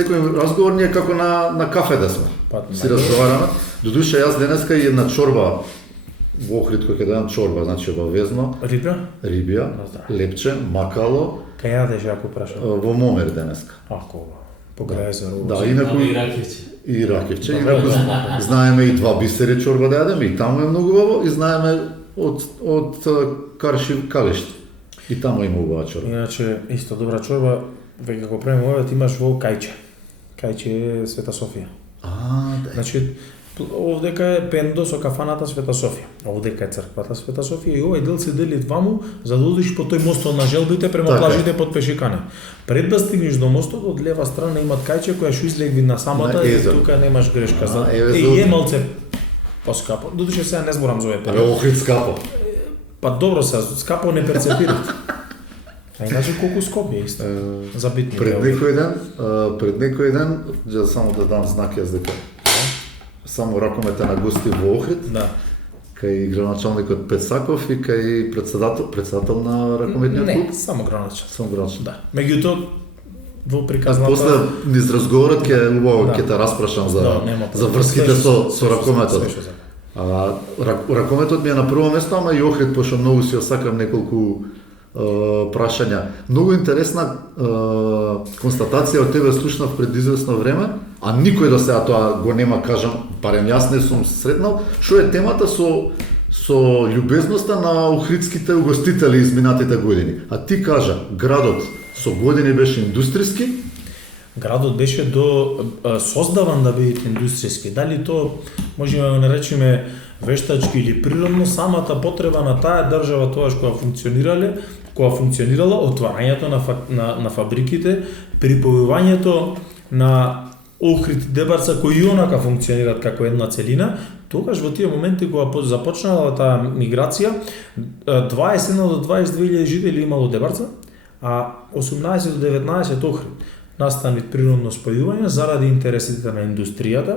секој разговор ние како на кафе да сме. Си разговараме. Додуше јас денеска и една чорба во Охрид кој ќе дадам чорба, значи обавезно. Рибја, лепче, макало. Кај јадеш ако прашам? Во Момер денеска. Ако покрај за руб. Да, инаку и ракивче. Инаку знаеме и два бисери чорба да јадеме, и таму е многу убаво, и знаеме од Карши Калиште. И таму има убава чорба. Иначе исто добра чорба, веќе како правиме овде ти имаш во Кајче. Кајче е Света Софија. Да. Значи овдека е Пендо со кафаната Света Софија. Овдека е црквата Света Софија и овој дел се дели дваму за да одиш по тој мостот на желбите према плажите под Пешикане. Пред да стигнеш до мостот од лева страна има кајче која што излегви на самата и тука немаш грешка. Е малце поскапо. Додуше сега не зборам за овој период. Охрид скапо. Па добро се, скапо не перцепирате. А иначе колку Скопје исто. Забитни. Пред некој ден, ја само да дам знак јас дека само ракомете на гости во Охрид. Да. Кај граначалникот Пецаков и кај председател на ракометниот клуб. Не, само граначал. Само граначал. Да. Меѓутоа во приказната после низ разговорот ќе убаво ќе те распрашам за врските со ракометот. Ракометот ми е на прво место, ама и Охрид, пошто многу си осакам неколку прашања. Многу интересна констатација од тебе слушнав пред известно време, а никој до сега тоа го нема кажам, барем јас не сум сретнал, што е темата со љубезноста на охридските угостители изминатите години. А ти кажа, градот со години беше индустријски? Градот беше создаван да биде индустријски. Дали то можеме да наречеме вештачки или природно, самата потреба на таа држава тоа што функционирала, отварањето на фабриките, припојувањето на Охрид и Дебарца кои онака функционираат како една целина, тогаш во тие моменти кога започнала таа миграција, 21 до 22.000 жители имало Дебарца, а 18 до 19 Охрид. Настан природно спојување заради интересите на индустријата.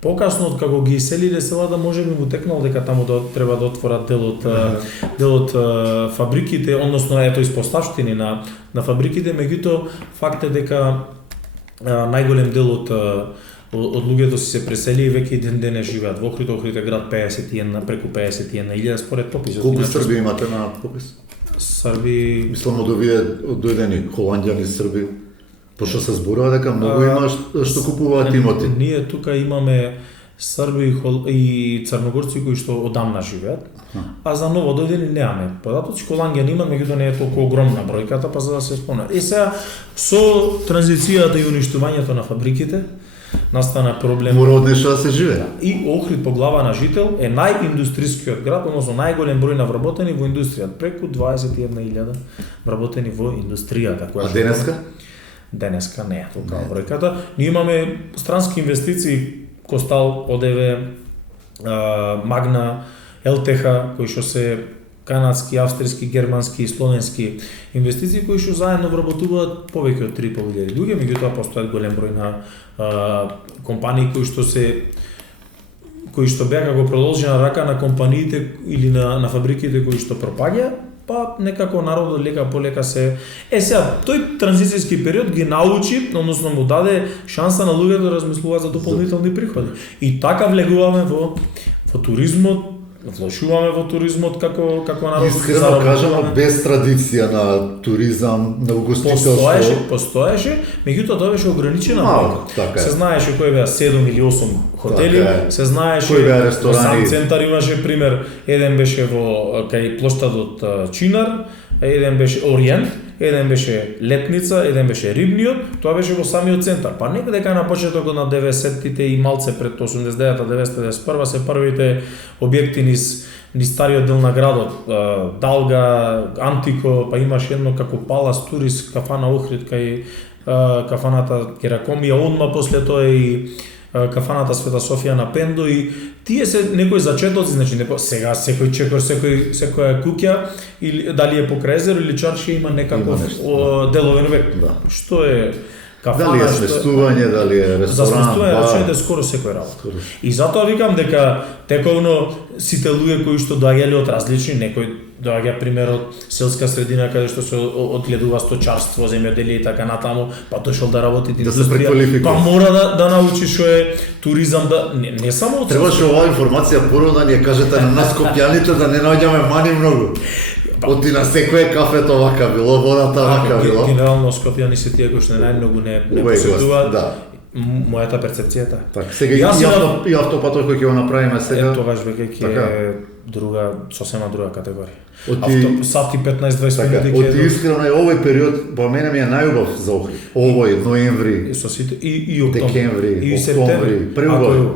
Покасно, откако ги иселиле селата, можеби му текнал дека таму треба да отворат дел од фабриките, односно ето испоставштини на фабриките, меѓутоа факт е дека најголем дел од луѓето се пресели и веќе и ден денес живеат во Охрид. Охрид е град 51, преку 51.000 според пописот. Колку срби имате на попис? Срби... Мислам од овие дојдени холанѓани срби. Пошто се зборува дека многу има што купуваат имоти. Ние тука имаме срби и црногорци кои што одамна живеат, а за ново дојдени немаме. Податоци холанѓани има, меѓутоа не е толку огромна бројката, па за да се спомне. И сега со транзицијата и уништувањето на фабриките настана проблем. Мора од нешто да се живее. И Охрид по глава на жител е најиндустријскиот град, односно најголем број на вработени во индустријата, преку 21.000 вработени во индустријата. А денеска? Денеска не е толкова бројката. Ние имаме странски инвестиции, Костал, ОДВ, Магна, ЛТХ, кои што се канадски, австријски, германски и словенски инвестиции кои што заедно вработуваат повеќе од 3.500 луѓе, меѓутоа постојат голем број на компании кои што беа како продолжена рака на компаниите или на фабриките кои што пропаѓаат. Па некако народот лека полека се... сега, тој транзицијски период ги научи, односно му даде шанса на луѓето да размислуваат за дополнителни приходи. И така влегуваме во туризмот, влошуваме во туризмот како народ. Искрено кажам, без традиција на туризам, на угостителство. Постоеше, меѓутоа тоа беше ограничена бројка. Се знаеше кои беа 7 или 8 хотели, се знаеше во сам центар имаше пример, еден беше во кај плоштадот Чинар, еден беше Ориент, еден беше Летница, еден беше Рибниот, тоа беше во самиот центар. Па некаде на почетокот на 90-тите и малце пред 89-91 се првите објекти низ стариот дел на градот, Далга, Антико, па имаш едно како Палас Турист, кафана Охрид кај кафаната Керакомија, одма после тоа и кафаната Света Софија на Пендо и тие се некои зачетоци, значи сега секој чекор, секоја куќа или дали е покрај езеро или чаршија има некаков деловен објект. Да. Што е кафана. Дали е сместување, дали е За ресторан, сместување бар. речените скоро секој работа. И затоа викам дека тековно сите луѓе кои што доаѓале од различни, некој доаѓа пример од селска средина каде што се одгледува сточарство, земјоделие и така натаму, па дошол да работи Да се индустрија, преквалификува. па мора да научи што е туризам, да не само од Требаше оваа информација прво да ни ја кажете на нас копјаните да не наоѓаме мани многу. Оти на секое кафето вака било, водата вака било. Генерално скопјани се тие кои што најмногу не посетуваат. Да. Мојата перцепција е таа. Така, сега Јас и автопатот кој ќе го направиме сега. Тогаш веќе ќе Така. е друга, сосема друга категорија. Оти- Сати 15-20 Така, минути оти искрено е овој период, по мене ми е најубав за Охрид. Овој ноември, со сите и октомври, декември, и октомври, септември. преубави.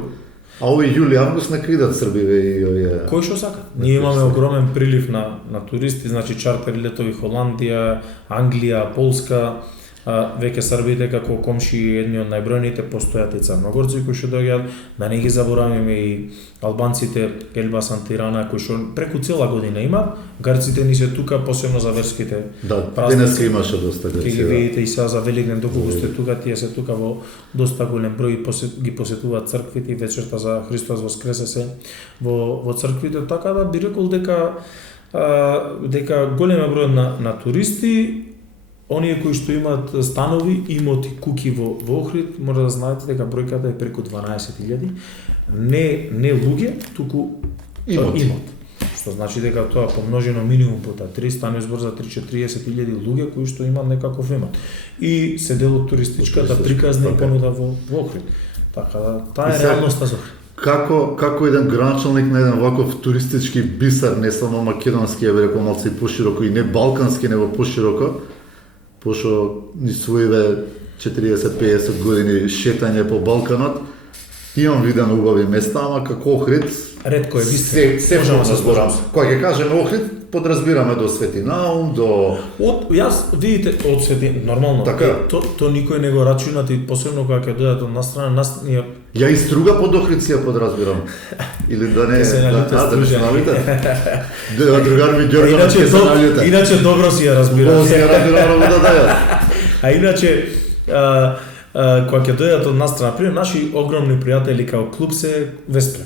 А овој јули, август нека идат србиве и овие. Кој што сака? Ние имаме огромен прилив на туристи, значи чартер летови Холандија, Англија, Полска, веќе србите како комши едни од најбројните постојат и црногорци кои што доаѓаат, да не ги заборавиме и албанците Елбасан, Тирана кои што преку цела година имаат, гарците ни се тука посебно за верските Да, празници. денеска имаше доста Ќе ги грци. видите и сега за Великден доколку сте тука, тие се тука во доста голем број и ги посетуваат црквите и вечерта за Христос воскресе се во црквите, така да би рекол дека голем број на туристи, оние кои што имаат станови, имоти, куќи во Охрид, мора да знаете дека бројката е преку 12.000, не луѓе, туку имот. Што значи дека тоа помножено минимум puta 3 стане збор за 30.000 луѓе кои што имаат некаков имот. И се дел од туристичката приказна и понуда во Охрид. Така да, таа е реалноста за Охрид. Како еден граначалник на еден ваков туристички бисер, не само македонски, ја би рекол малку и пошироко и не балкански, него пошироко, пошто ни своиве 40-50 години шетање по Балканот, имам видено убави места, ама како Охрид, ретко е бистер. се Можеме можеме да зборам. Кога ќе кажеме Охрид, подразбираме до Свети Наум, до Јас, видите, од Свети, нормално, Така. то никој не го рачунат и посебно кога ќе дојдат од настрана, нас ние ја и струга под Охрид си ја подразбирам. Или да не, Ќе се налите да не се стружа. налите. Другар ми Ѓорган ќе се налите. Иначе добро си ја разбирам. Добро си ја разбирам да дајат. А иначе, кога ќе дојдат од настрана, например, наши огромни пријатели као клуб се Веспре.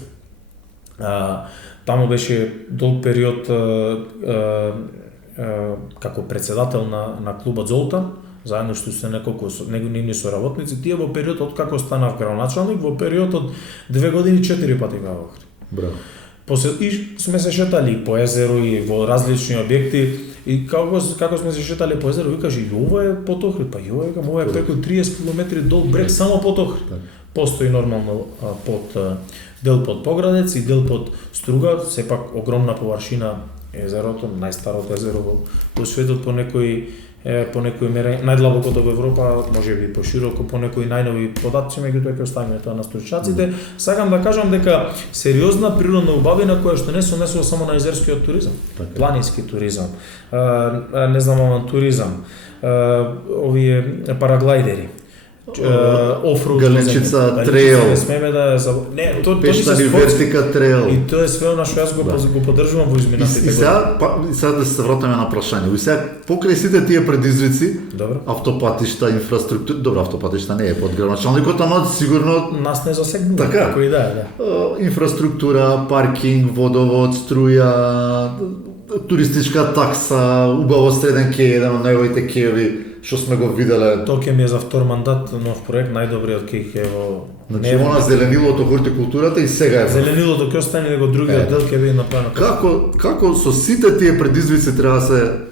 Таму беше долг период како председател на клубот Золтан, заедно што се неколку нивни соработници, тие во период од како станав градоначалник, во период од 2 години 4 пати беа во Охрид. Браво. И сме се шетали по езеро и во различни објекти и како сме се шетали по езеро, викаш и ова е под Охрид, па ова е преку 30 км долг брег само под Охрид. Постои нормално дел под Поградец и дел под Струга, сепак огромна површина езерото, најстарото езеро во светот по некои мерења, најдлабокото во Европа, можеби пошироко по некои најнови податци, меѓутоа ќе оставиме тоа на стручњаците. Сакам да кажам дека сериозна природна убавина која што не се однесува само на езерскиот туризам, планински туризам, не знам, авантуризам, овие параглайдери, офроуд, Галинчица трейл, не смеме да не, Пештани Вертика трейл. И тоа е све она што јас го поддржувам во изминатите И сега да се вратиме на прашање. И сега покрај сите тие предизвици, Добро. автопатишта, инфраструктура, добро, автопатишта не е под градоначалникот, ама сигурно Нас не засегнува, Така. како и да. инфраструктура, паркинг, водовод, струја, туристичка такса, убаво среден кеј, еден од најубавите кејови што сме го виделе. Тоа ќе ми е за втор мандат нов проект, најдобриот кеј е во Значи, она зеленилото, хортикултурата и сега е. Зеленилото ќе остане, него другиот дел ќе биде направено. Како со сите тие предизвици треба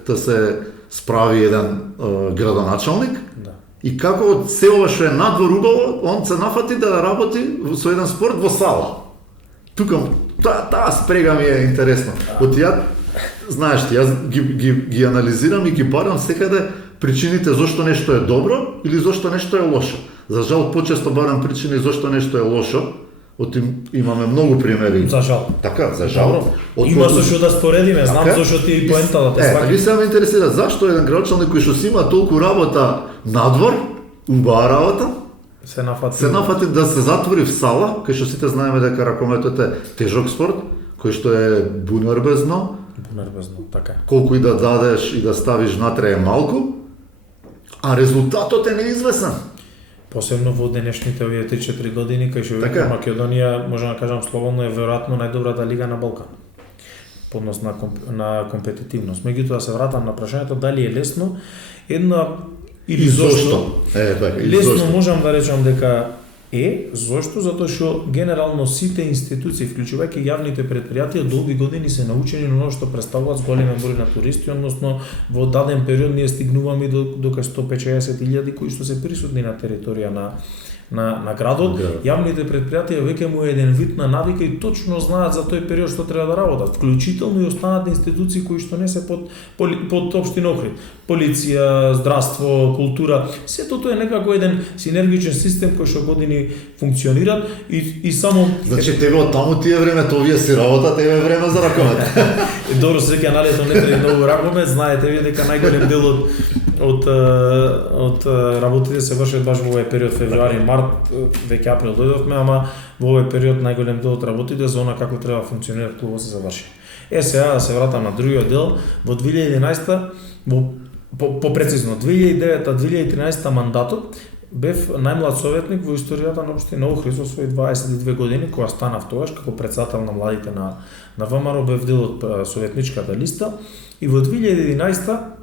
да се справи еден градоначалник? Да. И како од се ова што е надвор убаво, он се нафати да работи со еден спорт во сала. Тука таа спрега ми е интересна. Ја знаеш ти, јас ги анализирам и ги барам секаде причините зошто нешто е добро или зошто нешто е лошо. За жал почесто барам причини зошто нешто е лошо. Имаме многу примери. За жал. Така, за жал. Има со што да споредиме, знам зашто ти е и поента да те сваќам. Ги се ме интересира зашто еден градоначалник кој што си има толку работа надвор, убава работа, се нафати да се затвори в сала, кај што сите знаеме дека ракометот е тежок спорт, кој што е бунар без дно. Бунар без дно, така. Колку и да дадеш и да ставиш внатре е малку, а резултатот е неизвестен. Посебно во денешните овие 3-4 години, кај што Така. Македонија, можам да кажам слободно, е веројатно најдобрата лига на Балкан. По однос на компетитивност. Меѓутоа се вратам на прашањето дали е лесно, една или зошто. Така, и Лесно зошто? можам да речам дека зошто? Затоа што генерално сите институции, вклучувајќи јавните предпријатија, долги години се научени на оно што представуваат голем број на туристи, односно во даден период ние стигнуваме до 150.000 кои што се присутни на територија на градот. Јавните предпријатија веќе му е еден вид на навика и точно знаат за тој период што треба да работат, вклучително и останати институции кои што не се под општина Охрид. Полиција, здравство, култура, сето тоа е некако еден синергичен систем кој што години функционира и само Значи тебе од таму ти е време, тоа вие си работа, тебе е време за ракомет. Добро се сеќа на лето не треба многу ракомет, знаете вие дека најголем дел од работите се вршат баш во овој период февруари, март, веќе април дојдовме, ама во овој период најголем дел од работите за она како треба да функционира клубот се заврши. Сега да се вратам на другиот дел, во 2011 попрецизно 2009-2013 мандатот бев најмлад советник во историјата на општина Охрид со своји 22 години, кога станав тогаш како претседател на младите на ВМРО, бев дел од советничката листа и во 2011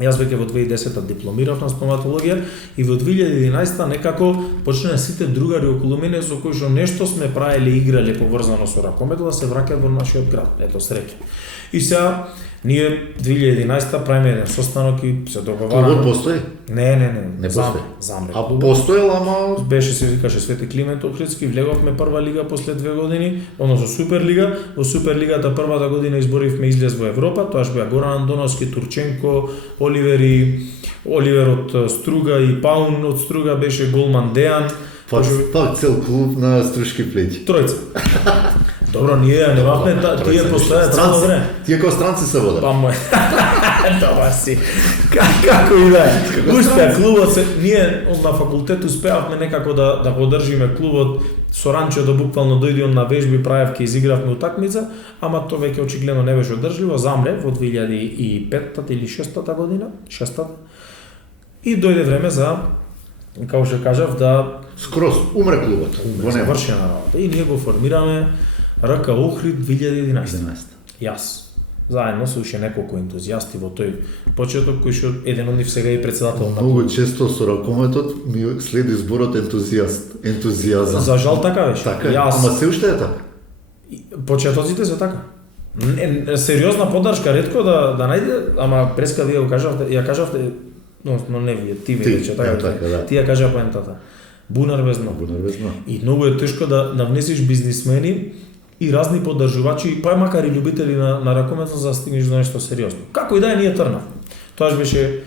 Јас веќе во 2010 дипломирав на стоматологија и во 2011 некако почнаа сите другари околу мене со кои што нешто сме правеле, играле поврзано со ракометот да се враќаат во нашиот град. Ето среќа. И сега ние 2011 правиме еден состанок и се договараме. Клубот постои? Не постои. Замре. А постоел, ама беше се викаше Свети Климент Охридски, влеговме прва лига после 2 години, односно Суперлига. Во Суперлигата првата година изборивме излез во Европа, тоаш беа Горан Андоновски, Турченко, Оливер од Струга и Паун од Струга беше голман Дејан. Пак цел клуб на струшки плеќи. Тројца. Добро, ние немавме тие постојат цело време. Тие како странци се водат. Па мој. Добар си. Како и да е. Успеа клубот се, ние на факултет успеавме некако да го одржиме клубот со Ранчо да буквално дојде он на вежби, правевки, изигравме утакмица, ама тоа веќе очигледно не беше одржливо, замре во 2005-та или 6-та година, 6-та. И дојде време за, како што кажав, да скроз умре клубот. Во нема. Завршена работа. И ние го формираме РК Охрид 2011. Јас. Заедно со уште неколку ентузијасти во тој почеток, кој што еден од нив сега е председател на Многу често со ракометот ми следи зборот ентузијазам. За жал така беше. Така, Јас, ама се уште е така. почетоците се така. Сериозна поддршка ретко да најде, ама преска вие ја кажавте, но не вие, ти рече така. Да. Ти ја кажа поентата. Бунар без дно. И многу е тешко да внесиш бизнисмени и разни поддржувачи, па макар и љубители на ракометот за да стигнеш до нешто сериозно. Како и да е, ние трнав. Тоаш беше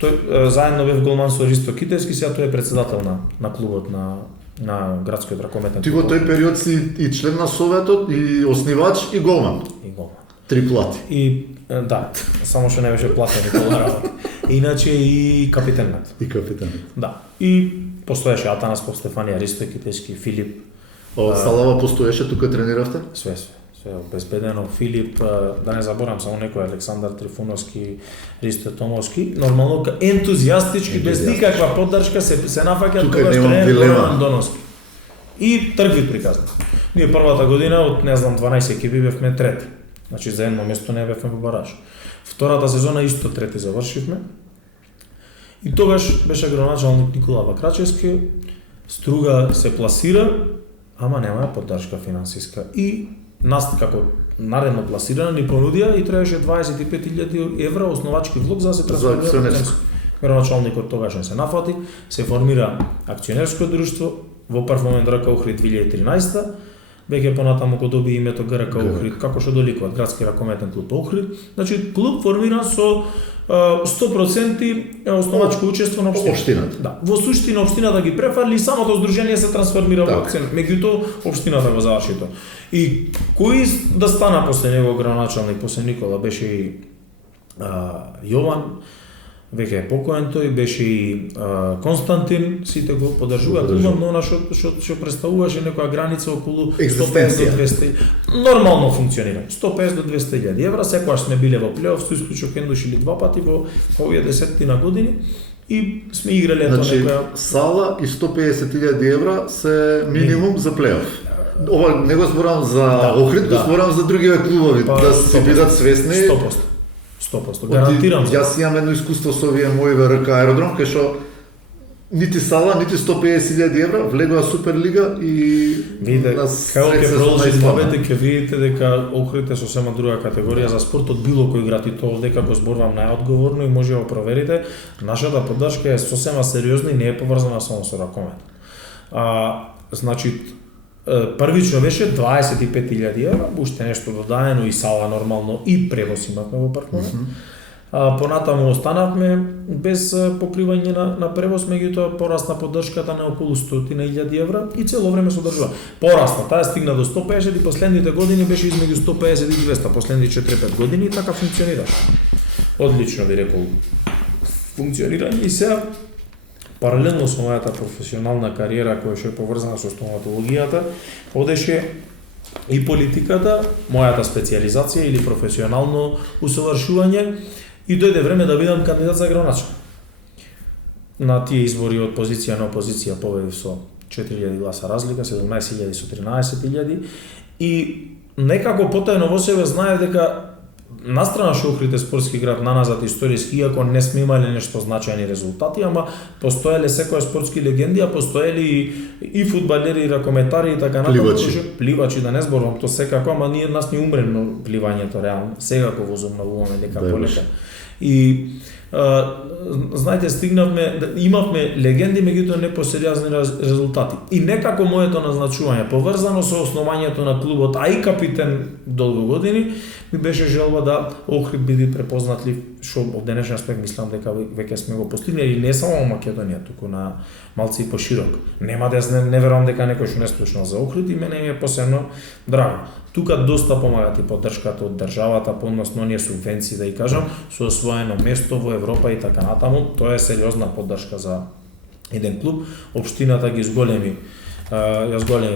тој заедно бев голман со Ристо Китевски, сега тој е председател на клубот на градскиот ракометен клуб. Ти во тој период си и член на советот, и основач, и голман. И голман. 3 плати. И да, само што не беше платен и тоа работа. Иначе и капитенот. И капитан. Да. И постоеше Атанас Стефанија, Ристо Китевски, Филип. Салава постоеше, тука трениравте? Све обезбедено. Филип, да не заборам само некој, Александар Трифуновски, Ристо Томовски, нормално ентузијастички, без никаква поддршка се нафаќаат тука немам дилема. Андоновски. И тргвит приказна. Ние првата година од 12 екипи бевме трети. Значи за едно место не бевме во бараж. Втората сезона исто трети завршивме. И тогаш беше градоначалник Никола Бакрачевски, Струга се пласира, ама нема поддршка финансиска. И нас како наредно пласирана ни понудија и требаше 25.000 евра основачки влог за да се трансформира. Градоначалникот тогаш не се нафати, се формира акционерско друштво, во прв момент РК Охрид 2013, веќе понатаму го доби името ГРК Охрид, како што доликуваат Градски ракометен клуб Охрид. Значи клуб формиран со 100% основачко учество на општината. Да. Во суштина општината ги префарли и самото здружение се трансформира во акционер. Меѓутоа општината го заврши тоа. И кој да стана после него градоначалник, после Никола беше и Јован, веќе е покоен тој, беше и Константин, сите го поддржуваат клубот, но она што представуваше некоја граница околу 150 до 200. Нормално функционира. 150 до 200.000 евра, секогаш сме биле во плейоф, со исклучок еднаш или два пати во овие 10 години. и сме играле Значи, тоа некоја сала и 150.000 евра се минимум за плейоф. Ова не го зборам за Охрид, го зборам за другиве клубови, да се бидат свесни. 100%. Гарантирам. Јас имам едно искуство со овие мои ВРК аеродром, кај што нити сала, нити 150.000 евра влегува Суперлига и видите како ќе продолжи победи, ќе видите дека Охрид е сосема друга категорија за спортот било кој град, и тоа дека го зборувам најодговорно и може да го проверите. Нашата поддршка е сосема сериозна и не е поврзана само со ракомет. Значи првично беше 25.000 евра, уште нешто додаено и сала нормално и превоз имавме во паркот. Понатаму останавме без покривање на превоз, меѓутоа порасна поддршката на околу 100.000 евра и цело време се одржува. Порасна, таа стигна до 150 и последните години беше измеѓу 150 и 200, последните 4-5 години и така функционира. Одлично би рекол. Функционирање и сега паралелно со мојата професионална кариера која што е поврзана со стоматологијата, одеше и политиката, мојата специјализација или професионално усовршување, и дојде време да бидам кандидат за градоначалник. На тие избори од позиција на опозиција победив со 4.000 гласа разлика, 17.000 со 13.000, и некако потајно во себе знаев дека настрана што Охрид е спортски град наназад историски, иако не сме имале нешто значајни резултати, ама постоеле секоја спортски легенди, а постоели и фудбалери, и ракометари и така натаму. Пливачи, да не зборувам то секако, ама ние нас ни умрено пливањето реално. Сега го возобновуваме дека полека. И знаете, имавме легенди, меѓутоа не по сериозни резултати. И некако моето назначување, поврзано со основањето на клубот, а и капитен долго години, ми беше желба да Охрид биде препознатлив, што од денешен аспект мислам дека веќе сме го постигнали, не само во Македонија, туку на малци и поширок. Нема да не верувам дека некој што не слушнал за Охрид и мене ми е посебно драго. Тука доста помагат и поддршката од државата, подносно оние субвенции, да и кажам, со освоено место во Европа и така натаму. Тоа е сериозна поддршка за еден клуб. Општината ги зголеми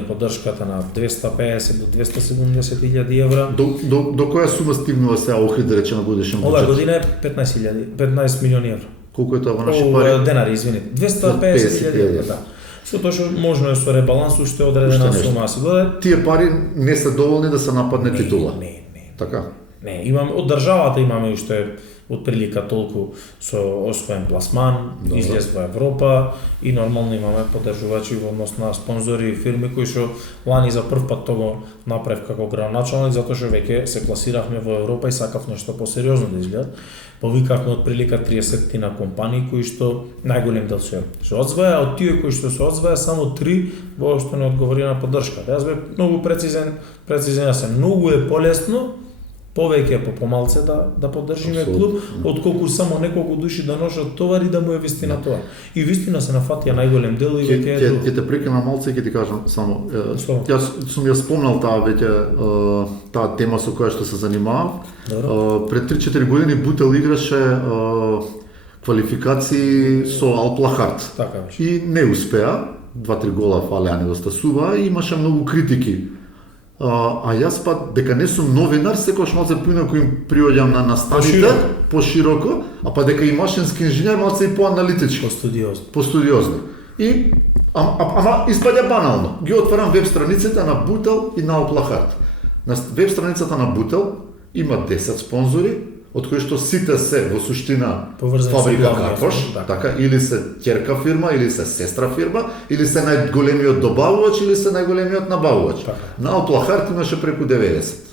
поддршката на 250 до 270.000 евра. До која сума стигнува сега Охрид, да речеме, годишен буџет? Оваа година е 15 милиони евра. Колку е тоа во наши пари? Денари, извините. 250.000 евра, да. Со тоа што можно е со ребаланс уште одредена сума се додаде. Тие пари не се доволни да се нападне титула. Не. Така? Не, имаме од државата имаме уште отприлика толку со освоен пласман, излез во Европа и нормално имаме поддржувачи во однос на спонзори и фирми кои што лани за прв пат тоа направив како градоначалник, затоа што веќе се класиравме во Европа и сакав нешто посериозно да изгледа. Повикавме отприлика 30 на компании кои што најголем дел се одзваја, од тие кои што се одзваја само 3 воопшто не одговори на поддршка. Јас бев многу прецизен, јас многу е полесно повеќе по помалце да поддржиме клуб, отколку само неколку души да носат товари да му е вистина тоа. И вистина се нафатија најголем дел и веќе е. Ќе те прекинам малце и ќе ти кажам само. Јас сум ја спомнал таа веќе таа тема со која што се занимавам. Пред 3-4 години Бутел играше квалификации со Алплахарт. Така беше. И не успеа, 2-3 гола фалеа недостасува и имаше многу критики. А јас дека не сум новинар, секогаш малце поинаку им приоѓам на наставите, пошироко, а дека и машински инженер малце и поаналитички. По-студиозно. И ама испаѓа банално. Ги отварам веб страниците на Бутел и на Алплахарт. На веб страницата на Бутел има 10 спонзори, од кои што сите се во суштина фабрика Картош, така, или се ќерка фирма, или се сестра фирма, или се најголемиот добавувач, или се најголемиот набавувач. На Алплахарт имаше преку 90.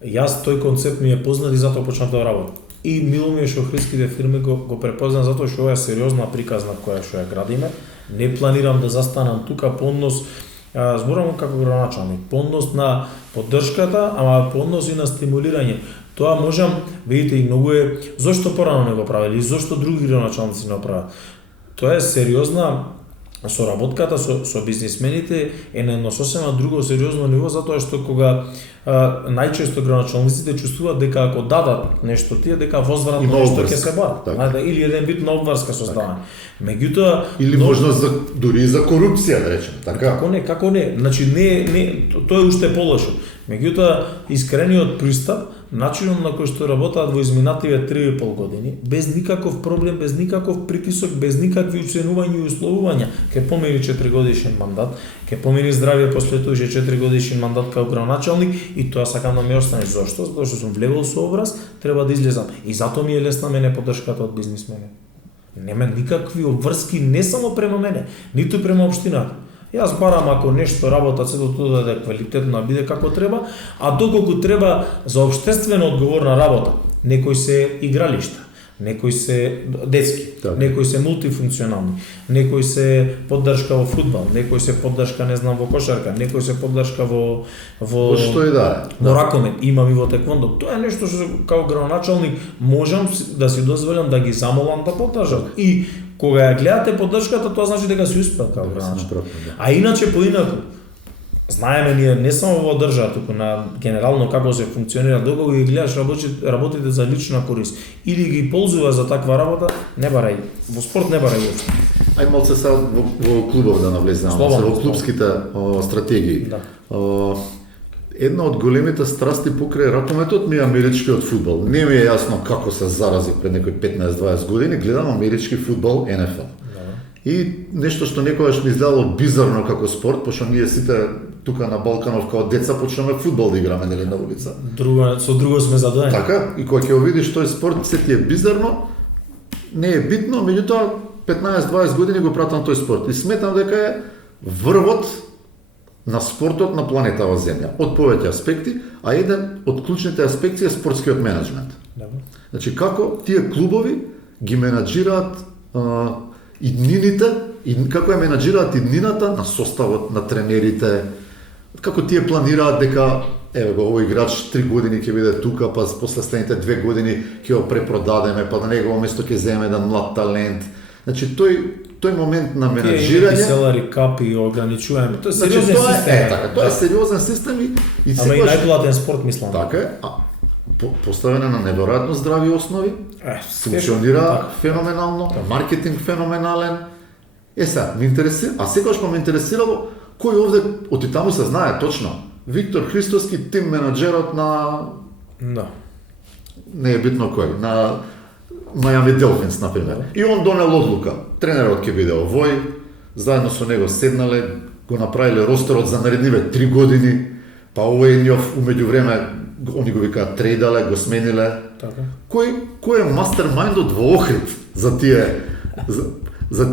Јас тој концепт ми е познат и затоа почнав да работам. И мило ми е што охридските фирми го препознаа затоа што ова е сериозна приказна која што ја градиме. Не планирам да застанам тука по однос, зборувам како градоначалник, по однос на поддршката, ама по однос и на стимулирање. Тоа можам, видите, и многу е, зошто порано не го правили, и зошто други градоначалници не го прават. Тоа е сериозна соработката со бизнисмените е на едно сосема друго сериозно ниво, затоа што кога најчесто градоначалниците чувствуваат дека ако дадат нешто тие, дека возвратно нешто ќе се барат. Или еден вид на обврска создавање. Меѓутоа или можност дури и за корупција, да речем, така. Како не? Значи тоа е уште полошо. Меѓутоа, искрениот пристап, начинот на кој што работаат во изминативе 3,5 години, без никаков проблем, без никаков притисок, без никакви уценувања и условувања, ке помини 4-годишен мандат, ке помини здравје после тоа 4-годишен мандат као градоначалник и тоа сакам да ми остане. Зошто? Затоа што сум влегол со образ, треба да излезам. И затоа ми е лесна мене поддршката од бизнисмени. Нема никакви обврски не само према мене, ниту према општината. Јас барам ако нешто работа сето тоа да е квалитетно, биде како треба, а доколку треба за општествено одговорна работа, некои се игралишта, некои се детски, некои се мултифункционални, некои се поддршка во фудбал, некои се поддршка не знам во кошарка, некои се поддршка во што и да е. Во ракомет, имам и во теквондо. Тоа е нешто што као градоначалник можам да си дозволам да ги замолам да поддржат. И кога ја гледате поддршката, тоа значи дека си успел као градоначалник. А иначе поинаку, знаеме ние не само во држава, туку на генерално како се функционира, докога ги гледаш работите за лична корист или ги ползува за таква работа, не барај. Во спорт не барај још. Ај малце сега во клубов да навлеземе, во клубските стратегии. Да. Една од големите страсти покрај ракометот ми е америчкиот фудбал. Не ми е јасно како се зарази пред некои 15-20 години, гледам амерички фудбал, НФЛ. И нешто што некогаш ми изгледало бизарно како спорт, пошто ние сите тука на Балканов као деца почнеме фудбал да играме нели на улица. Со друго сме задоени. Така, и кога ќе го видиш тој спорт, се ти е бизарно, не е битно, меѓутоа 15-20 години го пратам тој спорт и сметам дека е врвот на спортот на планетава Земја, од повеќе аспекти, а еден од клучните аспекти е спортскиот менеджмент. Значи, како тие клубови ги менаџираат иднините, и како ја менаџираат иднината на составот, на тренерите, како тие планираат дека еве го овој играч 3 години ќе биде тука, па после следните 2 години ќе го препродадеме, па на негово место ќе земеме еден млад талент. Значи тој момент на менаџирање, тие селари капи ограничуваме. Тоа е сериозен систем. Така, тоа е сериозен систем и ама и најплатен спорт мислам. Така е, поставена на неверојатно здрави основи, функционира феноменално, маркетинг феноменален. Сега, ме интересира, а секогаш ме интересирало кој овде, оти таму се знае точно, Виктор Христоски, тим менаџерот на... Да. Не е битно кој, на Мајами Делфинс, например. И он донел одлука, тренерот ќе биде овој, заедно со него седнале, го направиле ростерот за наредниве 3 години, па овој нјов умеѓу време, они го викаат трейдале, го смениле. Така. Кој е мастермајндот во Охрид за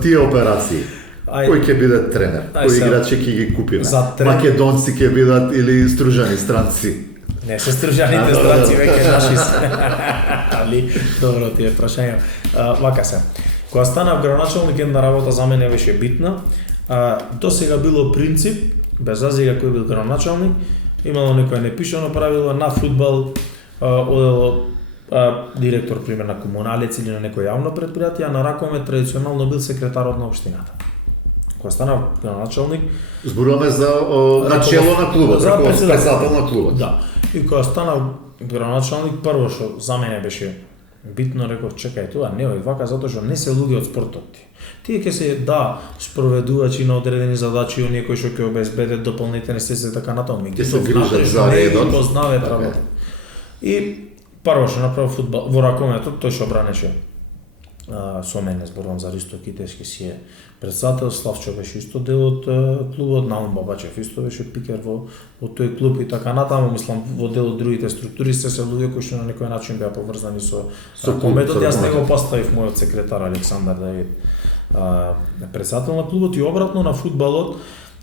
тие операции? Кој ќе биде тренер? Кој играчи ќе ги купиме? Македонци ќе бидат или стружани странци? Не се стружаните странци, веќе наши се. Али, добро ти е прашање. Вака се. Кога станав градоначалник, една работа за мене беше битна. До сега било принцип, без разлика кој бил градоначалник, имало некое непишано правило на фудбал, одело директор пример на комуналец или на некој јавно предпријатие, а на ракомет традиционално бил секретарот на општината. Кога станав градоначалник, зборуваме за начело на клубот, за председател на клубот. Да. И кога станав градоначалник, прво што за мене беше битно, реков, чекај тоа, не ој вака, затоа што не се луѓе од спортот ти. Тие ќе се, да, спроведувачи на одредени задачи, оние кои што ќе обезбедат дополнителни средства така натаму. Ќе се грижат за редот. Познаваат работа. И прво што направи фудбал во ракометот, тој што бранеше со мене, зборувам за Ристо Китешки, си е председател, Славчо беше исто дел од клубот, Наум Бабачев исто беше пикер во тој клуб и така натаму, мислам во дел од другите структури се луѓе кои што на некој начин беа поврзани со ракометот. Јас не го поставив мојот секретар Александар Давид председател на клубот и обратно на фудбалот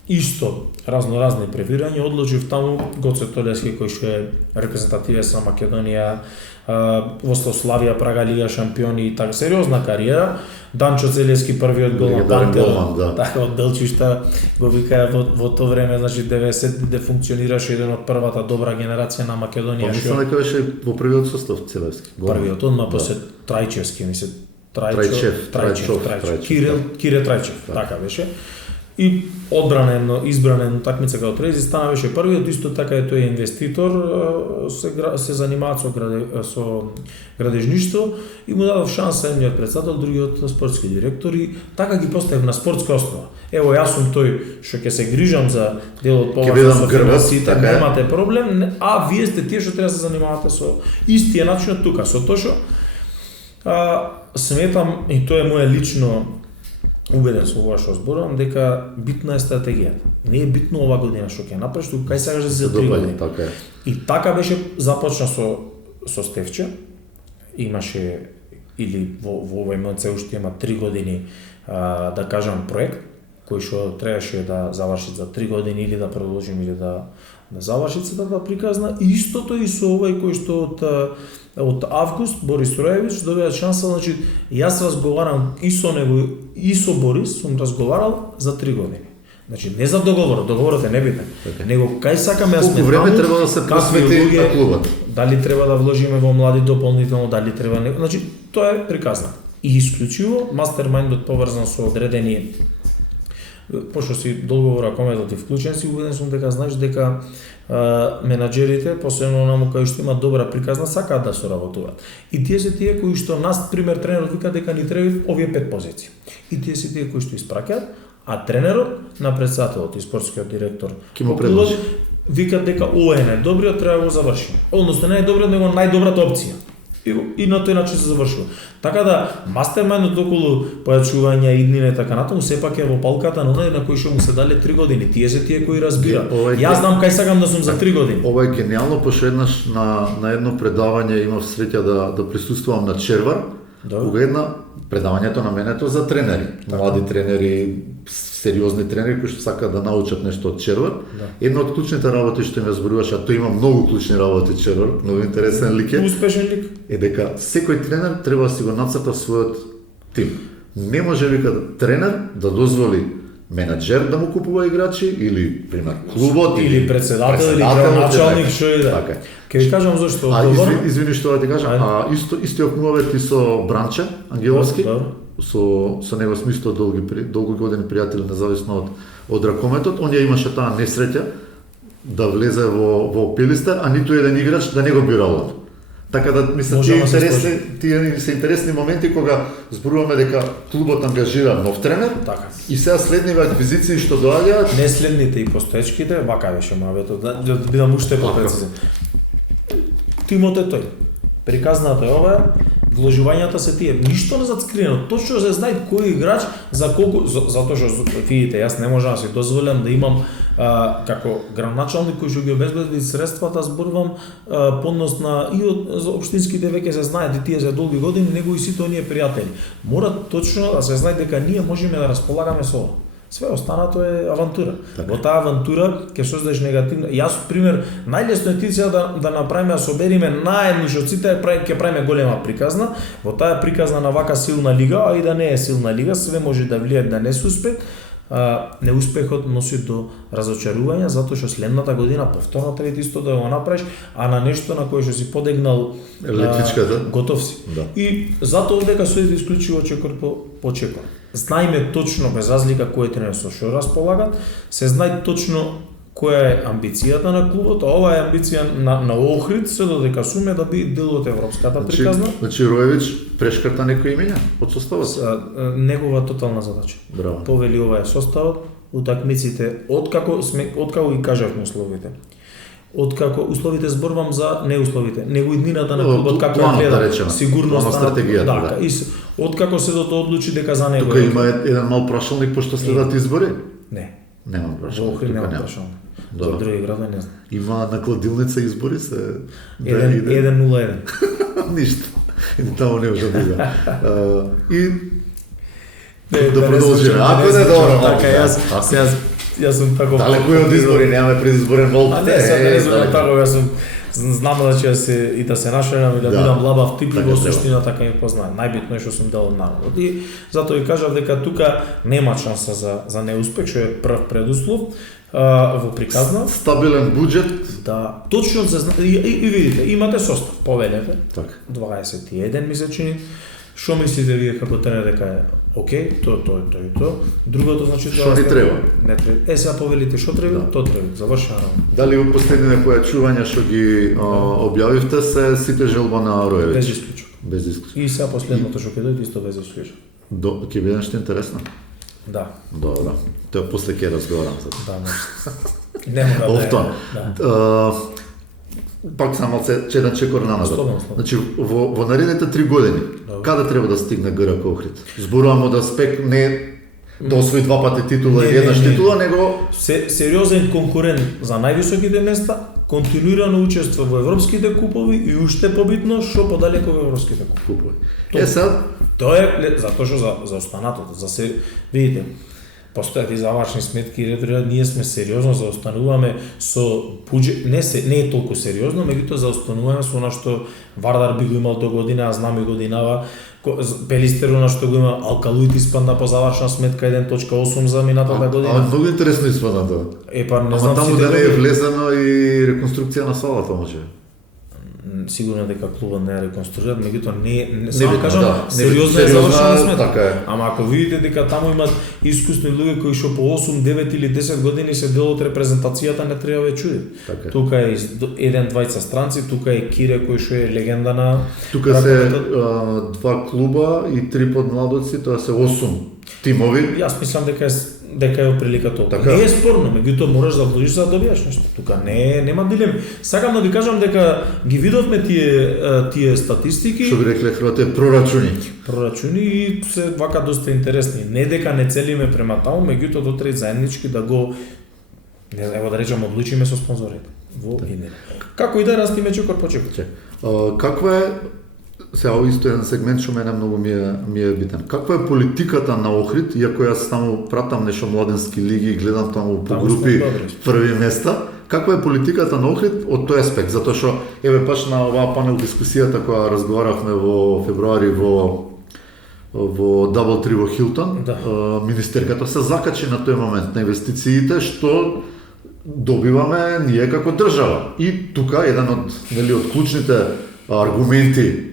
исто разноразни превирања, одлучив таму Гоце Толески кој што е репрезентативец на Македонија, во Славија, Прага Лига шампиони и така сериозна кариера. Данчо Целески првиот гол на Пантел, така од Белчишта го викаа во тоа време, значи 90-те функционираше еден од првата добра генерација на Македонија. Мислам дека беше во првиот состав Целески. Првиот, одма после Трајчевски, мислам. Трајчев. Кире Трајчев, така беше. И одбранен, избранен такмица како трези, станавеше првиот, исто така е тој инвеститор, се занимаат со градежништво и му дадов шанса едниот председател, другиот спортски директор и така ги поставив на спортска основа. Ево јас сум тој што ќе се грижам за делот бидам поврзан со грбот, финансите, така е. немате проблем, а вие сте тие што треба да се занимавате со истиот начин тука, со тоа што сметам, и тоа е моje лично убеден со ова што зборувам, дека битна е стратегијата. Не е битно ова година што ќе направиш, туку кај сакаш да се за 3 години. Така е. И така беше започна со Стефче. Имаше или во овој момент се уште има 3 години да кажам проект кој што требаше да заврши за 3 години или да продолжим или да заврши цетата приказна. И истото и со овој кој што од август Борис Троевич добија шанса, значи јас разговарам и со него и со Борис сум разговарал за 3 години. Значи не за договорот е небитен, него кај сакаме јас колку време треба да се посвети на клубот. Дали треба да вложиме во млади дополнително, дали треба не, значи тоа е приказна. И исклучиво мастермајндот поврзан со одредени, пошто си договора кометот и вклучен, си убеден сум дека знаеш дека менаџерите, посебно онаму кои што имаат добра приказна, сакаат да соработуваат. И тие се тие кои што нас, пример, тренерот вика дека ни треба овие 5 позиции. И тие се тие кои што испраќаат, а тренерот на претседателот и спортскиот директор Ки му предложи, вика дека ова е најдобриот, треба да го завршиме. Односно не најдобриот, него најдобрата опција. И на тој начин се завршува. Така да мастермајндот околу појачување иднина и така натаму сепак е во палката на оној на кој што му се дале 3 години. Тие се тие кои разбираат. Јас знам кај сакам да сум за 3 години. Ова е гениално, пошто еднаш на едно предавање имав среќа да присуствувам на Червар. Кога една предавањето на менето за тренери, млади тренери, сериозни тренери кои што сакаат да научат нешто од Червар. Една од клучните работи што ми зборуваше, а тој има многу клучни работи Червар, многу интересен лик е. Успешен лик. Е дека секој тренер треба да си го нацрта својот тим. Не може вика тренер да дозволи менаџер да му купува играчи или пример клубот или председател или градоначалник што и да. Ќе ви кажам зашто. Извини што да ти кажам, истиот муавет и со Бранче Ангеловски. Со него сме исто долги години пријатели, независно од ракометот. Он ја имаше таа несреќа да влезе во Пилистер, а ниту еден играч да не го бирал. Така да мислам тие се интересни моменти кога зборуваме дека клубот ангажира нов тренер. Така. И сега следниве аквизиции што доаѓаат, не следните и постоечките, вака беше муаветот, да бидам уште попрецизен. Тимот е тој. Приказната е ова, вложувањата се тие, ништо не зацкриено, точно се знае кој играч за колку, затоа што видите, јас не можам да си дозволам да имам како градоначалник кој што ги обезбеди средствата, зборувам поднос на и од општинските веќе се знае дека тие за долги години, него и сите оние пријатели. Мора точно да се знае дека ние можеме да располагаме со ова. Све останато е авантура. Во таа авантура ќе создадеш негативно. Јас пример најлесно е ти да направиме, да собериме наедничоците, ќе правиме голема приказна. Во таа приказна на вака силна лига, а и да не е силна лига, све може да влијае да не се успе. Неуспехот носи до разочарување, затоа што следната година повторно треба исто да го направиш, а на нешто на кое што си подегнал електричката, готов си. Да. И затоа дека судите исклучиво чекор по чекор. Знаеме точно, без разлика кој тренер со што располагат, се знае точно која е амбицијата на клубот, а ова е амбиција на Охрид, се додека суме да би дел од европската приказна. Значи Роевич прешкрта некои имења од составот? Негова тотална задача. Браво. Повели ова е составот, утакмиците, откако ги кажавме условите. Откако условите зборувам за неусловите, него иднината на клубот како гледа, сигурноста, стратегијата. Да, и откако се одлучи дека за него. Тука има еден мал прашалник пошто следат избори? Не. Нема прашалник. Во нема прашалник. За други градови не знам. Има на кладилница избори се 1-0-1. Ништо. И таму не може да иде. И да продолжиме. Ако не добро, така јас сум тако. Далеко од избори, немаме предизборен волк. А не, не знам тако, јас сум знам да се нашерам и да бидам лабав тип, во суштина така ми познае. Најбитно е што сум дел од народот. И затоа ви кажав дека тука нема шанса за неуспех, што е прв предуслов во приказна. Стабилен буџет. Да, точно се знае. И видите, имате состав, повелете. Така. 21 месечини. Што мислите вие како тренер дека е окей, тоа. Другото значи што ни треба? Не треба. Сега повелите што треба, тоа треба. Завршена работа. Дали во последните појачувања што ги објавивте се сите желба на Роевич? Без исклучок. Без исклучок. И сега последното што ќе дојде исто без исклучок. Ќе биде нешто интересно. Да. Добро. Тоа после ќе разговарам за тоа. Да, нема да. Овтон. Да. Пак само чеден чекор назад. Значи во наредните 3 години каде треба да стигне ГРК Охрид? Зборуваме да спек не да освои 2 пати титула и еднаш титула, него сериозен конкурент за највисоките места, континуирано учество во европските купови и уште побитно што подалеку во европските купови. Сега тоа е затоа што за останатото, за се видите. Постојат и завршни сметки, ние сме сериозно заостануваме со буџет, не е толку сериозно, меѓутоа заостануваме со она што Вардар би го имал до година, а знаме годинава, Пелистер она што го има, Алкалуит испадна по завршна сметка 1.8 за минатата година. Многу интересно испадна тоа. Не знам таму да не е влезено и реконструкција на салата може. Сигурно дека клубот не ја реконструират, меѓутоа не се кажам, сериозно е завршена сметка. Ама ако видите дека таму имат искусни луѓе кои што по 8, 9 или 10 години се дел од репрезентацијата, не треба ве чуди. Тука е еден двајца странци, тука е Кире кој што е легенда на тука се 2 клуба и 3 подмладоци, тоа се 8 тимови. Јас мислам дека е прилика толку. Не е спорно, меѓутоа мораш да вложиш за да добиеш нешто. Тука нема дилем. Сакам да ви кажам дека ги видовме тие статистики. Што би рекле Хрватите прорачуни и се вака доста интересни. Не дека не целиме према таму, меѓутоа дотре заеднички да го ево да речам одлучиме со спонзорите. Во иде. Како и да растиме чекор по чекор. Каква е сега исто еден сегмент што мене многу ми е битен. Каква е политиката на Охрид, иако јас таму пратам нешто младенски лиги и гледам таму по групи први места, каква е политиката на Охрид од тој аспект? Затоа што еве баш на оваа панел дискусијата која разговаравме во февруари во Дабл Три во Хилтон, министерката се закачи на тој момент на инвестициите што добиваме ние како држава. И тука еден од клучните аргументи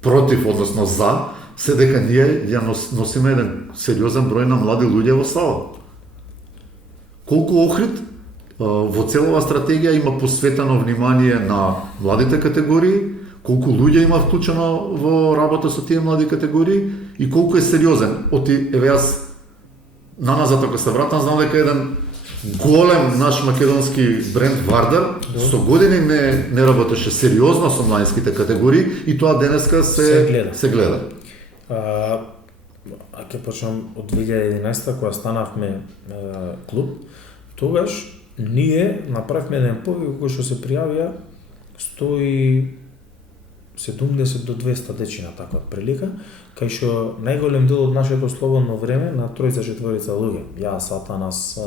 против, односно за, се дека ние ја носиме еден сериозен број на млади луѓе во сала. Колку Охрид во целова стратегија има посветено внимание на младите категории, колку луѓе има вклучено во работа со тие млади категории и колку е сериозен. Еве јас наназад ако се вратам, знам дека еден голем наш македонски бренд Вардар со години не работеше сериозно со младинските категории и тоа денеска се гледа. Ќе почнам од 2011 кога станавме клуб, тогаш ние направивме еден повик кој што се пријавија 170 до 200 дечи на таква прилика, кај што најголем дел од нашето слободно време на 3-4 луѓе. Јас, Атанас,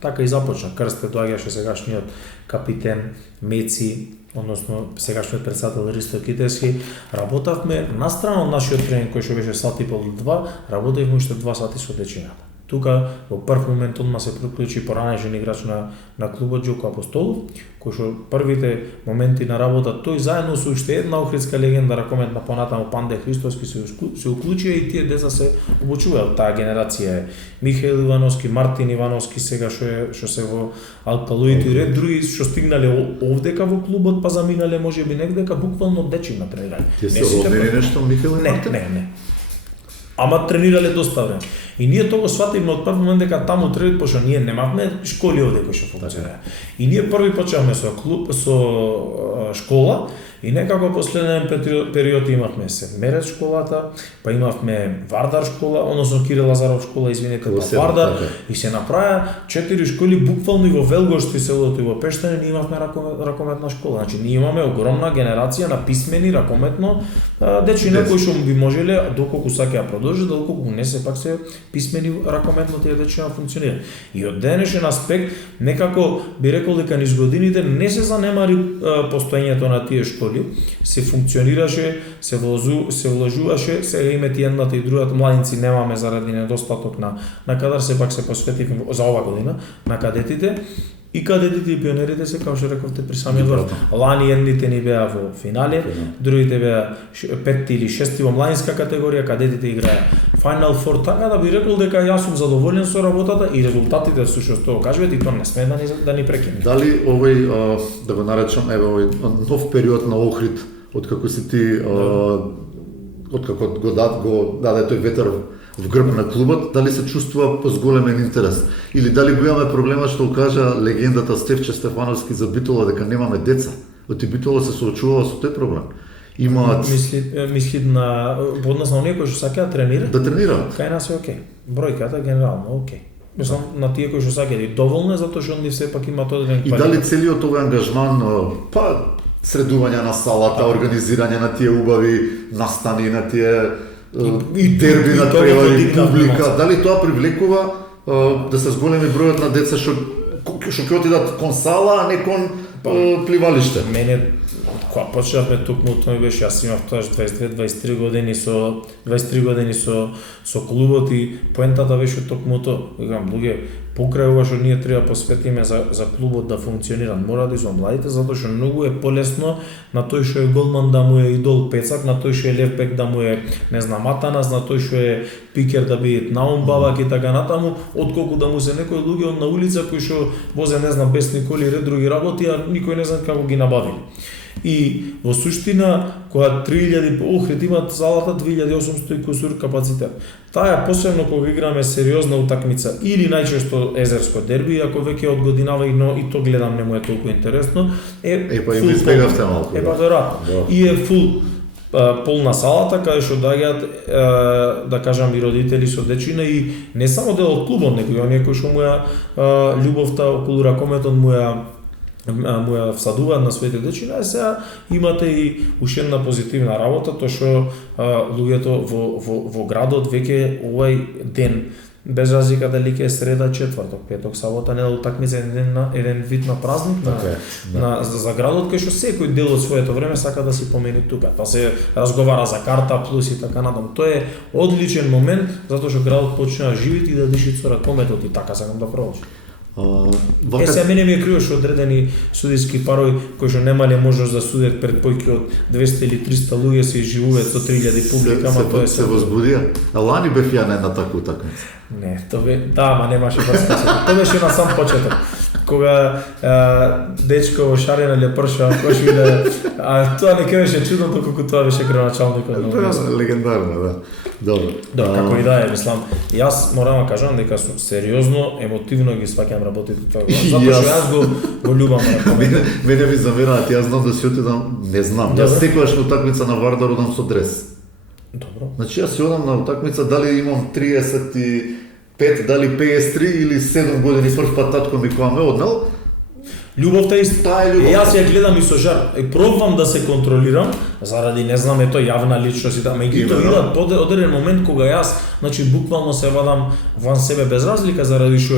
така и започна. Крсте доаѓаше сегашниот капитен Меци, односно сегашниот председател Ристо Китески. Работавме настрана од нашиот тренинг кој што беше сат и пол до 2, работевме уште 2 сати со дечината. Тука во прв момент одма се приклучи поранешен играч на клубот Џоко Апостолов, кој што првите моменти на работа тој заедно со уште една охридска легенда ракометна понатаму Панде Христоски се уклучија и тие деца се обучуваат. Таа генерација е Михаил Ивановски, Мартин Ивановски сега што се во Алкалуит и ред други што стигнале овдека во клубот, па заминале можеби негдека буквално дечи на тренирање. Тие се роднини нешто Михаил и Мартин? Не. Ама тренирале доста време. И ние тоа го свативме од прв момент дека таму тренират, пошто ние немавме школи овде кои што функционираат. И ние први почнавме со клуб, со школа, и некако последен период имавме Седмерец школата, па имавме Вардар школа, односно Кирил Лазаров школа, извинете, па Вардар, и се направија 4 школи буквално и во Велгошто и селото и во Пештане ние имавме ракометна школа. Значи ние имаме огромна генерација на писмени ракометно дечина кои што би можеле доколку сакаат продолжат, доколку не се пак се писмени ракометно тие дечина функционира. И од денешен аспект некако би рекол дека низ годините не се занемари постоењето на тие школи, се функционираше, се вложуваше, сега имате едната и другата, младинци немаме заради недостаток на кадар, се пак се посветивме за ова година на кадетите. И кадетите и пионерите се, како што рековте при самиот врат. Лани едните ни беа во финале, другите беа 5 или 6 во младинска категорија, кадетите играја Final Four, така да би рекол дека јас сум задоволен со работата и резултатите всушност тоа кажуваат и тоа не сме да ни прекине. Дали овој да го наречам овој нов период на Охрид, откако си ти откако го даде тој ветер грб на клубот, дали се чувствува зголемен интерес или дали го имаме проблема што кажа легендата Стефче Стефановски за Битола дека немаме деца. Оти Битола се соочувала со тој проблем. Имаат мисли на однос на оние кои што сакаат тренираат. Да тренираат. Кај нас е окей. Бројката генерално окей. Мислам на тие кои што сакаат и доволно е затоа што оние сепак имаат одреден квалитет. И дали целиот овој ангажман, па средување на салата, организирање на тие убави настани, на тие и дерби на превари, публика, дали тоа привлекува да се зголеми бројот на деца што ќе отидат кон сала, а не кон пливалиште? Мене кога почнавме токму тоа ми беше, јас имав тоаш 22-23 години со клубот и поентата беше токму тоа. Викам, луѓе, покрај ова што ние треба посветиме за клубот да функционира, мора да со младите, затоа што многу е полесно на тој што е голман да му е идол Пецак, на тој што е левбек да му е, не знам, Атанас, на тој што е пикер да биде Наум Бабак и така натаму, отколку да му се некои луѓе на улица кои што возе, не знам, без николи ред други работи, а никој не знам како ги набави. И во суштина, кога 3000 Охрид имат залата 2800 кусур капацитет. Таа е посебно кога играме сериозна утакмица или најчесто езерско дерби, ако веќе од годинава и то гледам, не му е толку интересно, па и избегавте малку. Па веројатно. И е фул полна салата каде што доаѓаат да кажам и родители со дечина и не само дел од клубот, него и оние кои што му ја љубовта околу ракометот му ја всадуваат на своите дечина, а сега имате и уште една позитивна работа, тоа што луѓето во градот веќе овај ден, без разлика дали ќе е среда, четврток, петок, сабота, недела, утакмица, еден вид на празник за градот, кај што секој дел од своето време сака да си помени тука. Па се разговара за карта плюс и така натаму. Тоа е одличен момент затоа што градот почна да живи и да диши со ракометот и така сакам да продолжи. Сега мене ми е криво што одредени судиски парови кои што немале можност да судат пред појки од 200 или 300 луѓе се изживуваат со 3000 публика, ама тоа се возбудија. А лани бев ја на една таква утакмица. Не, ама немаше врска. Тоа беше на сам почеток. Кога дечко во шарена лепрша, а тоа не беше чудно колку тоа беше градоначалникот. Легендарно, да. Добро. Како и да е, мислам, јас морам да кажам дека сериозно, емотивно ги сваќам работите тоа. Затоа што јас го љубам. Мене ми замераат, јас знам да си отидам, не знам. Јас секогаш на утакмица на Вардар одам со дрес. Добро. Значи јас си одам на утакмица дали имам 35, дали 53 или 7 години прв пат татко ми кога ме однел. Љубовта е иста. Јас ја гледам и со жар. Пробвам да се контролирам, заради не знам ето јавна личност и да меѓутоа идат под одреден момент кога јас, значи буквално се вадам ван себе без разлика заради што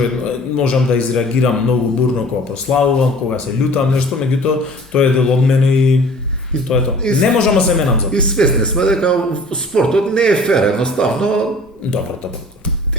можам да изреагирам многу бурно кога прославувам, кога се љутам нешто, меѓутоа тоа е дел од мене и тоа е тоа. Не можам да се менам за тоа. И свесни сме дека спортот не е фер, едноставно. Добро.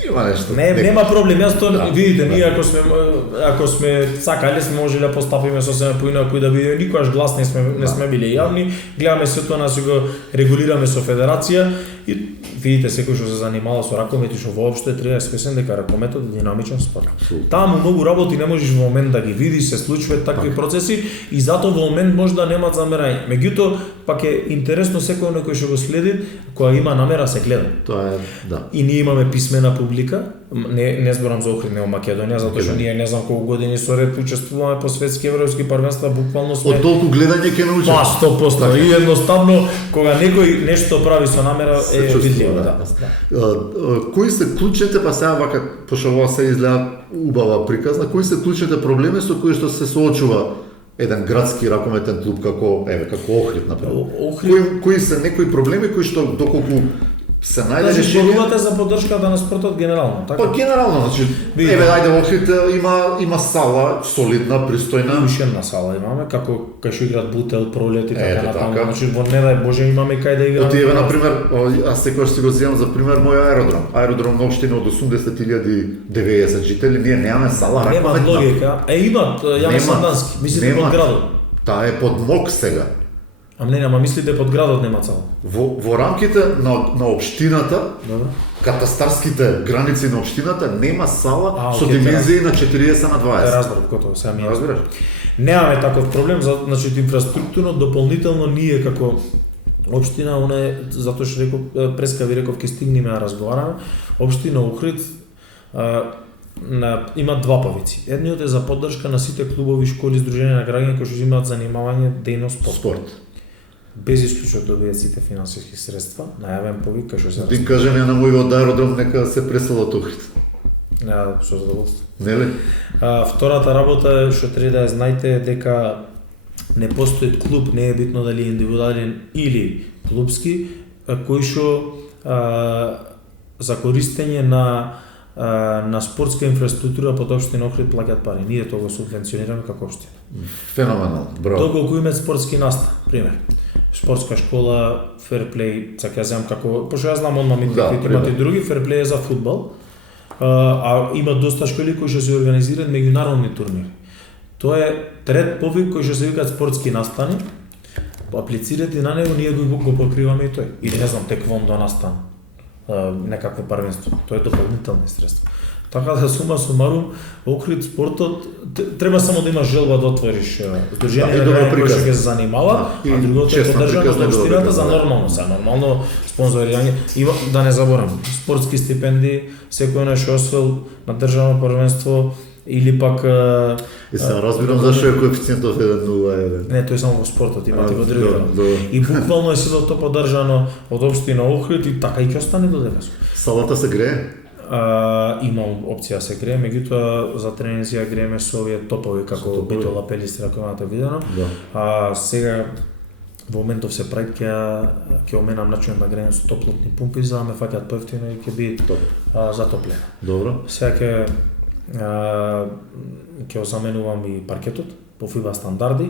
Има нешто. Нема проблем, јас тоа видите, ние ако сме сакале сме можеле да постапиме сосема поинаку и да бидеме никогаш гласни не сме били јавни, гледаме се тоа нас го регулираме со федерација и видите секој што се занимава со ракомет и што воопшто треба свесен дека ракометот е динамичен спорт. Таму многу работи не можеш во момент да ги видиш, се случуваат такви процеси и затоа во момент може да немаат замерање. Меѓутоа пак е интересно секој некој што го следи, кога има намера се гледа. Тоа е, да. И ние имаме писмена публика, не зборам за Охрид, не во Македонија, затоа што ние не знам колку години со ред учествуваме по светски европски првенства, буквално сме. Од толку гледање ќе научиме. Па 100%. И едноставно кога некој нешто прави со намера е видливо, да. Кои се клучните, па сега вака пошто ова се изгледа убава приказна, кои се клучните проблеми со кои што се соочува еден градски ракометен клуб како Охрид, например? Кои се некои проблеми кои што доколку се најде решение? Зборувате за поддршката на спортот генерално, така? Па генерално, значи, ајде Охрид има сала солидна, пристојна. И уште една сала имаме, како кај што играат Бутел, Пролет и така натаму. Значи во не дај Боже имаме кај да играме. Отиве на пример, аз секогаш си го земам за пример мој аеродром. Аеродром на општина од 80.090 жители, ние немаме сала ракометна. Нема логика. Имат Јане Сандански, мислите под градот. Таа е под МОК сега. Ама мислите под градот нема сала? Во рамките на општината, катастарските граници на општината нема сала со димензии на 40 на 20. Разбрав, готово, сега ми е. Разбираш? Немаме таков проблем, значи инфраструктурно дополнително ние како Општина, затоа што реков, преска ви реков, ќе стигнеме да разговараме, општина Охрид има два повици. Едниот е за поддршка на сите клубови, школи, здруженија на граѓани кои што имаат занимавање дејност спорт. Без исклучок добијат сите финансиски средства, најавен повик кај што се Ти кажа ми на мојот аеродром нека се преселат Охрид. Со задоволство. Нели? Втората работа е што треба да знаете дека не постои клуб, не е битно дали е индивидуален или клубски, кој што за користење на спортска инфраструктура под општина Охрид плаќаат пари. Ние тоа го субвенционираме како општина. Феноменално, браво. Доколку имаат спортски настан, пример. Спортска школа, ферплей, ќе земам како, пошто ја знам одма имате и други, ферплей е за фудбал. А има доста школи кои што се организираат меѓународни турнири. Тоа е трет повик кој што се викаат спортски настани. Аплицирате на него, ние го покриваме и тој. Или не знам, теквондо настан. Некакво првенство. Тоа е дополнителни средства. Така да сума сумарум, Охрид спортот треба само да имаш желба да отвориш здружение кои што ќе се занимава, а другото е поддржано од општината за нормално спонзорирање. Има да не заборавам, спортски стипендии, секојнаш освел на државно првенство или пак И се разбирам зашто е коефициентот 1,01. Не, тој е само во спортот, имате во други. И буквално е силото поддржано од општина Охрид и така и ќе остане додека. Салата се грее? Има опција се грее, меѓутоа за тренинзи ја грееме со овие топови како Битола, Пелистра кои имате видено. Сега во моментов се прави ќе оменам начинот на греење со топлотни пумпи за да ме фаќаат поевтино и ќе биде затоплено. Добро. Сега ќе заменувам и паркетот по ФИБА стандарди,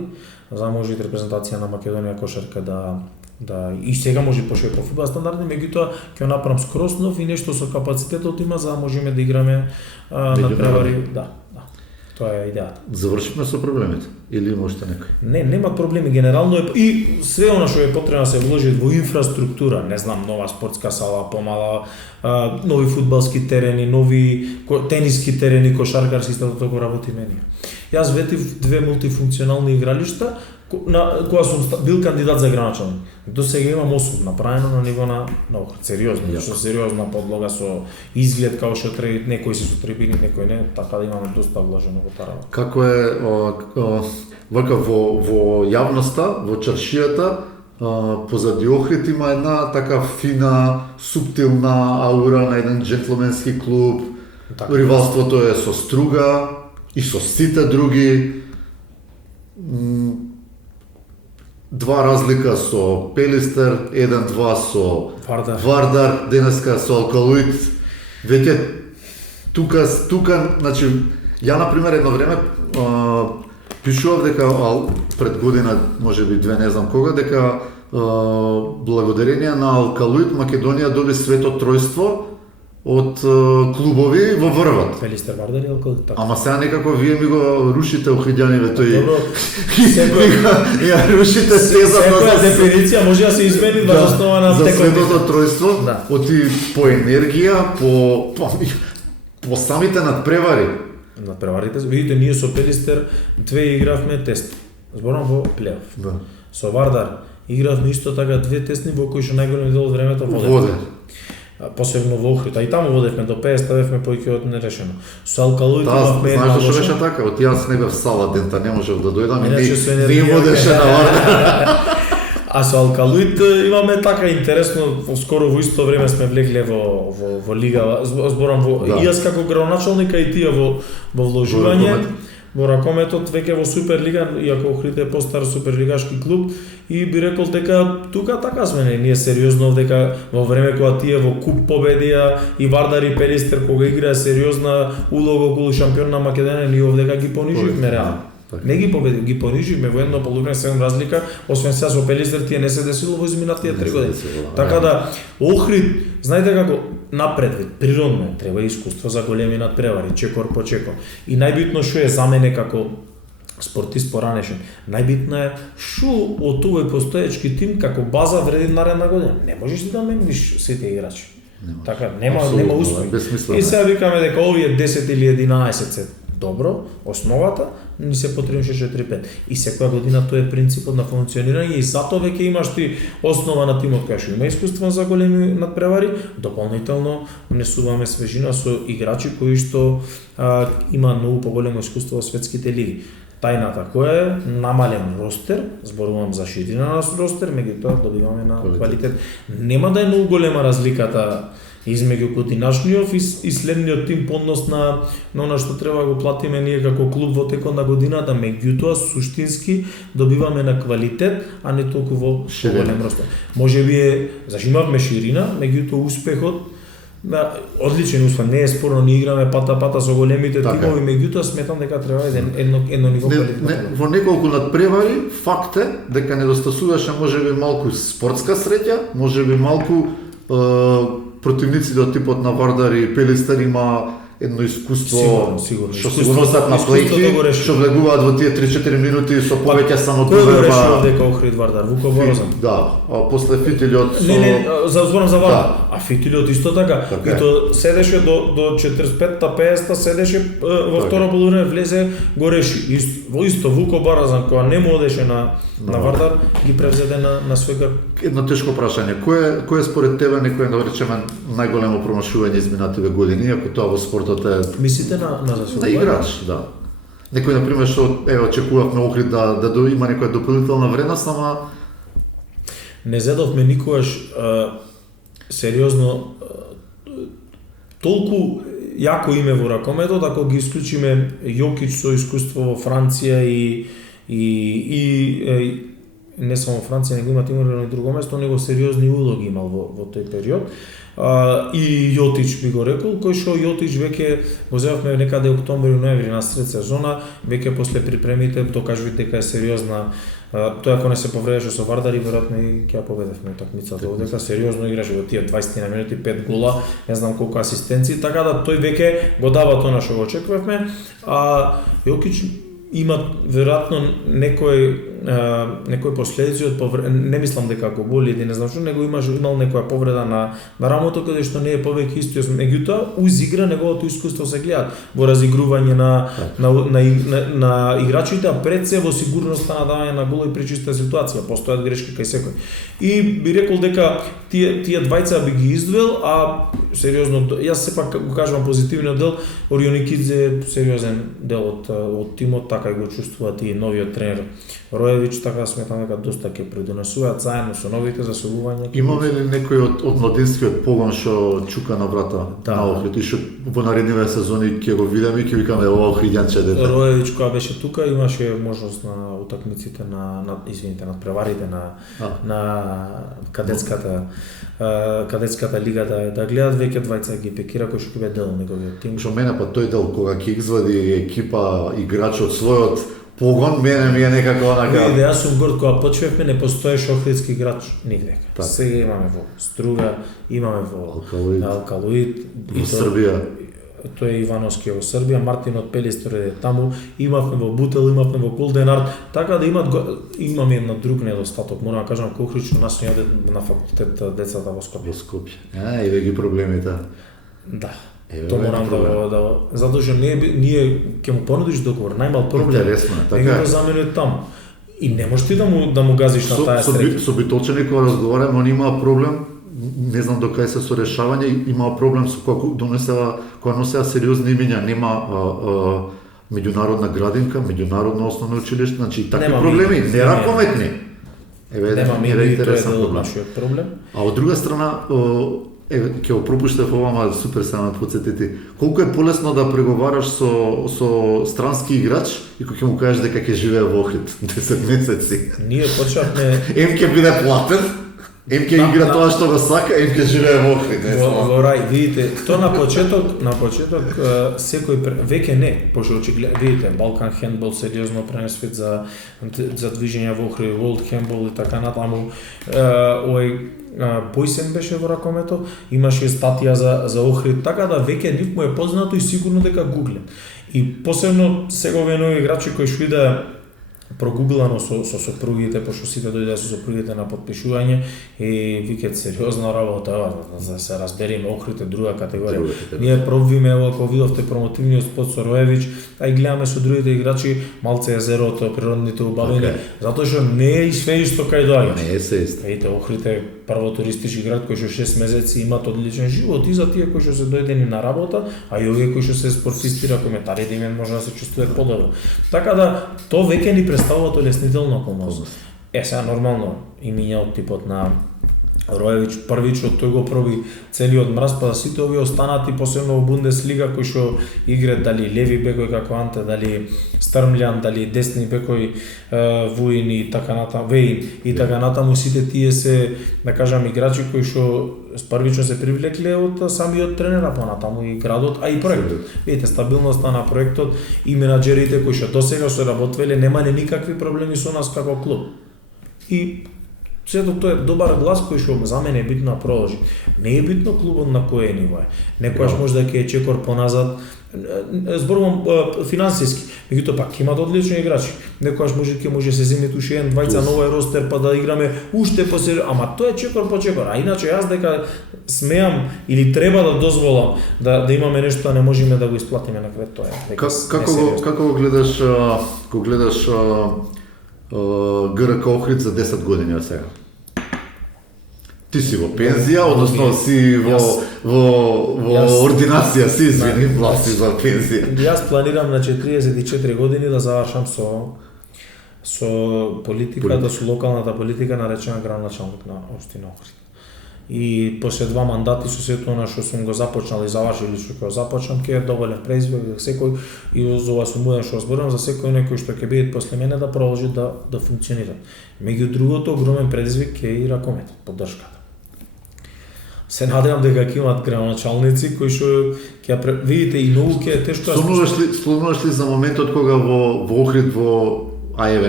за да може и репрезентација на Македонија кошарка да и сега може по ФИБА стандарди, меѓутоа ќе направам скроз нов и нешто со капацитетот има за да можеме да играме на превари. Да. Тоа е идејата. Завршивме со проблемите или има уште некои? Не, нема проблеми генерално и све она што е потребно да се вложи во инфраструктура, не знам, нова спортска сала, помала, нови фудбалски терени, нови тениски терени, кошаркарски статут го работиме ние. Јас ветив две мултифункционални игралишта кога сум бил кандидат за граначалник. До сега имам 8 направено на ниво на Охрид, сериозно, со сериозна подлога со изглед како што треба, некои се со трибини, некои не, така да имаме доста вложено во таа работа. Како е вака во јавноста, во чаршијата, позади Охрид има една така фина, суптилна аура на еден джентлменски клуб. Ривалството е со Струга и со сите други. Два разлика со Пелистер, 1-2 со Вардар, денеска со Алкалуит. Веќе тука, значи, ја например едно време пишував дека пред година, можеби две, не знам кога, дека благодарение на Алкалуит Македонија доби свето тројство од клубови во Врват. Пелистер, Вардар и Алкалуит. Ама сега некако вие ми го рушите охриѓаниве тој. Добро. Ја рушите тезата секоја дефиниција може да се измени во основа на за светото тројство, оти по енергија, по самите надпревари. Надпреварите, видите, ние со Пелистер две игравме тест. Зборам во плейоф. Да. Со Вардар игравме исто така две тесни во кои што најголем дел од времето водевме. Посебно во Охрид, а и таму водевме до 50, ставевме поиќе од нерешено. Со Алкалуит имавме една лоша. Знаеш што беше така? Од јас не бев сала дента, не можев да дојдам и не водеше на Вардар. А со Алкалуит имаме така интересно, скоро во исто време сме влегле во лига, зборам во и јас како градоначалник и тие во вложување. Во ракометот веќе во Суперлига, иако Охрид е постар суперлигашки клуб, и би рекол дека тука така сме ние сериозно дека во време кога тие во куп победија и Вардар и Пелистер кога играа сериозна улога околу шампион на Македонија, ние овдека ги пониживме реално. Не ги победивме, ги пониживме во едно полувреме 7 разлика, освен сега со Пелистер тие не се десило во изминатите 3 години. Така да Охрид, знаете како напред, природно треба искуство за големи надпревари, чекор по чекор. И најбитно што е за мене како спортист поранешен, најбитно е што од овој постоечки тим како база вреди наредна година. Не можеш да мениш сите играчи. Така нема успех. И сега викаме дека овие 10 или 11 се добро, основата, ни се потребаше 4-5. И секоја година тој е принципот на функционирање и затоа веќе имаш ти основа на тимот кој што има искуство за големи надпревари, дополнително внесуваме свежина со играчи кои што има многу поголемо искуство во светските лиги. Тајната која е намален ростер, зборувам за ширина на ростер, меѓутоа добиваме на квалитет. Нема да е многу голема разликата измеѓу годинашниот и следниот тим по однос на она што треба го платиме ние како клуб во текот на годината, меѓутоа суштински добиваме на квалитет, а не толку во голем ростер. Можеби имавме ширина, меѓутоа успехот одличен успех, не е спорно, ние играме пата со големите тимови, меѓутоа сметам дека треба едно ниво квалитет. Во неколку надпревари факт е дека недостасуваше можеби малку спортска среќа, можеби малку противниците од типот на Вардар и Пелистер има едно искуство, сигурно. Што сигурно сад на плейки, што влегуваат во тие 3-4 минути со повеќе самодоверба. Кој го решил дека Охрид Вардар? Вуко Борозан? Да, а после Фитилиот со... Не, зборам за Вардар. А Фитилиот исто така. И то седеше до 45-та, 50-та, седеше во второ полувреме, влезе, го реши. Исто Вуко Борозан, која не му одеше на Вардар, ги превзеде на свој грб. Едно тешко прашање. Кој е според тебе некој, да речеме, најголемо промашување изминативе години, ако тоа во спортот е... Мислите на заслуга? На играч, да. Некој, например, што очекувавме Охрид да има некоја дополнителна вредност, ама... Не зедовме никогаш сериозно толку јако име во ракометот, ако ги исклучиме Јокич со искуство во Франција и не само Франција, него има тимови на друго место, него сериозни улоги имал во тој период. И Јотич би го рекол, кој што Јотич веќе го земавме некаде октомври-ноември на сред сезона, веќе после припремите докажува дека е сериозна. Тој ако не се повредеше со Вардар, веројатно и ќе ја победевме утакмицата, дека сериозно играше во тие 20 на минути, 5 гола, не знам колку асистенции, така да тој веќе го дава тоа на што го очекувавме. Јокич има веројатно некои последици од не мислам дека го боли или не знам што, него имал некоја повреда на рамото каде што не е повеќе истиот, меѓутоа уз игра неговото искуство се гледа во разигрување на играчите, а пред се во сигурноста на давање на гол и пречиста ситуација, постојат грешки кај секој. И би рекол дека тие двајца би ги издвоил, а сериозно, јас сепак го кажувам позитивниот дел, Орионикидзе е сериозен дел од тимот, така и го чувствуваат и новиот тренер Роевич, така сметам дека доста ќе придонесуваат заедно со новите заселувања. Имаме ли некој од младинскиот погон што чука на врата на Охрид и што во наредниве сезони ќе го видиме и ќе викаме ова Охридјанче дете? Роевич кога беше тука имаше можност на утакмиците на надпреварите на кадетската лига да гледат, веќе двајца ги пекира кој што ќе биде дел неговиот тим. Што мене па тој дел кога ќе извади екипа играч од својот погон, мене ми е некако онака... Виде, јас сум горд кога почневме, не постоеше охридски играч нигде. Сега имаме во Струга, имаме во Алкалоид, во Србија. Тој е Ивановски во Србија, Мартин од Пелистер е таму, имавме во Бутел, имавме во Голденард, така да имаме една друг недостаток. Морам да кажам, Охридчо нас не оде на факултет децата во Скопје. Во Скопје. И ги проблемите. Да. Тоа морам да затоа што ние ќе му понудиш договор, најмал проблем. Интересно, така. Него замени таму. И не можеш ти да му газиш на таа среќа. Со Битолчани кога разговараме, он имаа проблем, не знам до кај се со решавање, имаа проблем со кога носеа сериозни имиња, нема меѓународна градинка, меѓународно основно училиште, значи такви проблеми, не ракометни. Нема и тоа е дел од нашиот проблем. А од друга страна, ќе го пропуштев ова, ама супер се ме подсетити. Колку е полесно да преговараш со странски играч и кој ќе му кажеш дека ќе живее во Охрид 10 месеци. Ние почнавме... Ем ќе биде платен, ем ќе игра тоа што го сака, ем ќе живее во Охрид. Во рај, видите, тоа на почеток секој веќе не, пошто очигледно видите, Балкан хендбол сериозно пренесвит за движење во Охрид, World хендбол и така натаму. Бојсен беше во ракомето, имаше статија за Охрид, така да веќе нив му е познато и сигурно дека гуглен. И посебно сега овие нови играчи кои што иде прогуглано со сопругите, пошто сите дојдеа со сопругите на подпишување и викаат сериозна работа, за да се разбериме, Охрид е друга категорија. Ние пробвиме, ако видовте промотивниот спот со Роевич, а и гледаме со другите играчи, малце езерото, природните убавини, затоа што не е и све исто кај доаѓаш. Не е се исто. Ете, Охрид е прво туристички град кој што 6 месеци имаат одличен живот и за тие кои што се дојдени на работа, а и овие кои што се спортисти, ракометари, да имен може да се чувствуваат подобро. Така да, тоа веќе ни представува леснителна околност. Сега нормално имиња од типот на Роевич првичот, тој го проби целиот мраз, па сите овие останати, посебно во Бундеслига, кои што играат дали леви бекои како Анте, дали Стрмљан, дали десни бекои Вуин и така натаму, Веин и така натаму, сите тие се, да кажам, играчи кои што првично се привлекле од самиот тренер, а понатаму и градот, а и проектот. Видите, стабилноста на проектот и менаџерите кои што досега се работеле, немале никакви проблеми со нас како клуб. И сето тоа е добар глас кој што за мене е битно да продолжи. Не е битно клубот на кој ниво е. Некојаш може да ќе е чекор поназад, зборувам финансиски, меѓутоа пак имаат одлични играчи. Некојаш може се земат уште еден двајца нови ростер па да играме уште посериозно, ама тоа е чекор по чекор. А иначе јас дека смеам или треба да дозволам да имаме нешто, а не можеме да го исплатиме на крај, тоа е. Како го гледаш ГРК Охрид за 10 години од сега? Ти си во пензија, односно си во ординација, си извини, власти за пензија. Јас планирам на 44 години да завршам со политиката, со локалната политика наречена градоначалник на општина Охрид. И после 2 мандати со сето она што сум го започнал и завршил или што ќе започнам, ќе е доволен преизвик за секој и за ова сум буден што зборам за секој некој што ќе биде после мене да продолжи да функционира. Меѓу другото, огромен предизвик е и ракометот, поддршката. Се надевам дека ќе имаат градоначалници кои што ќе видите и многу ќе е тешко. Сломуваш ли за моментот кога во Охрид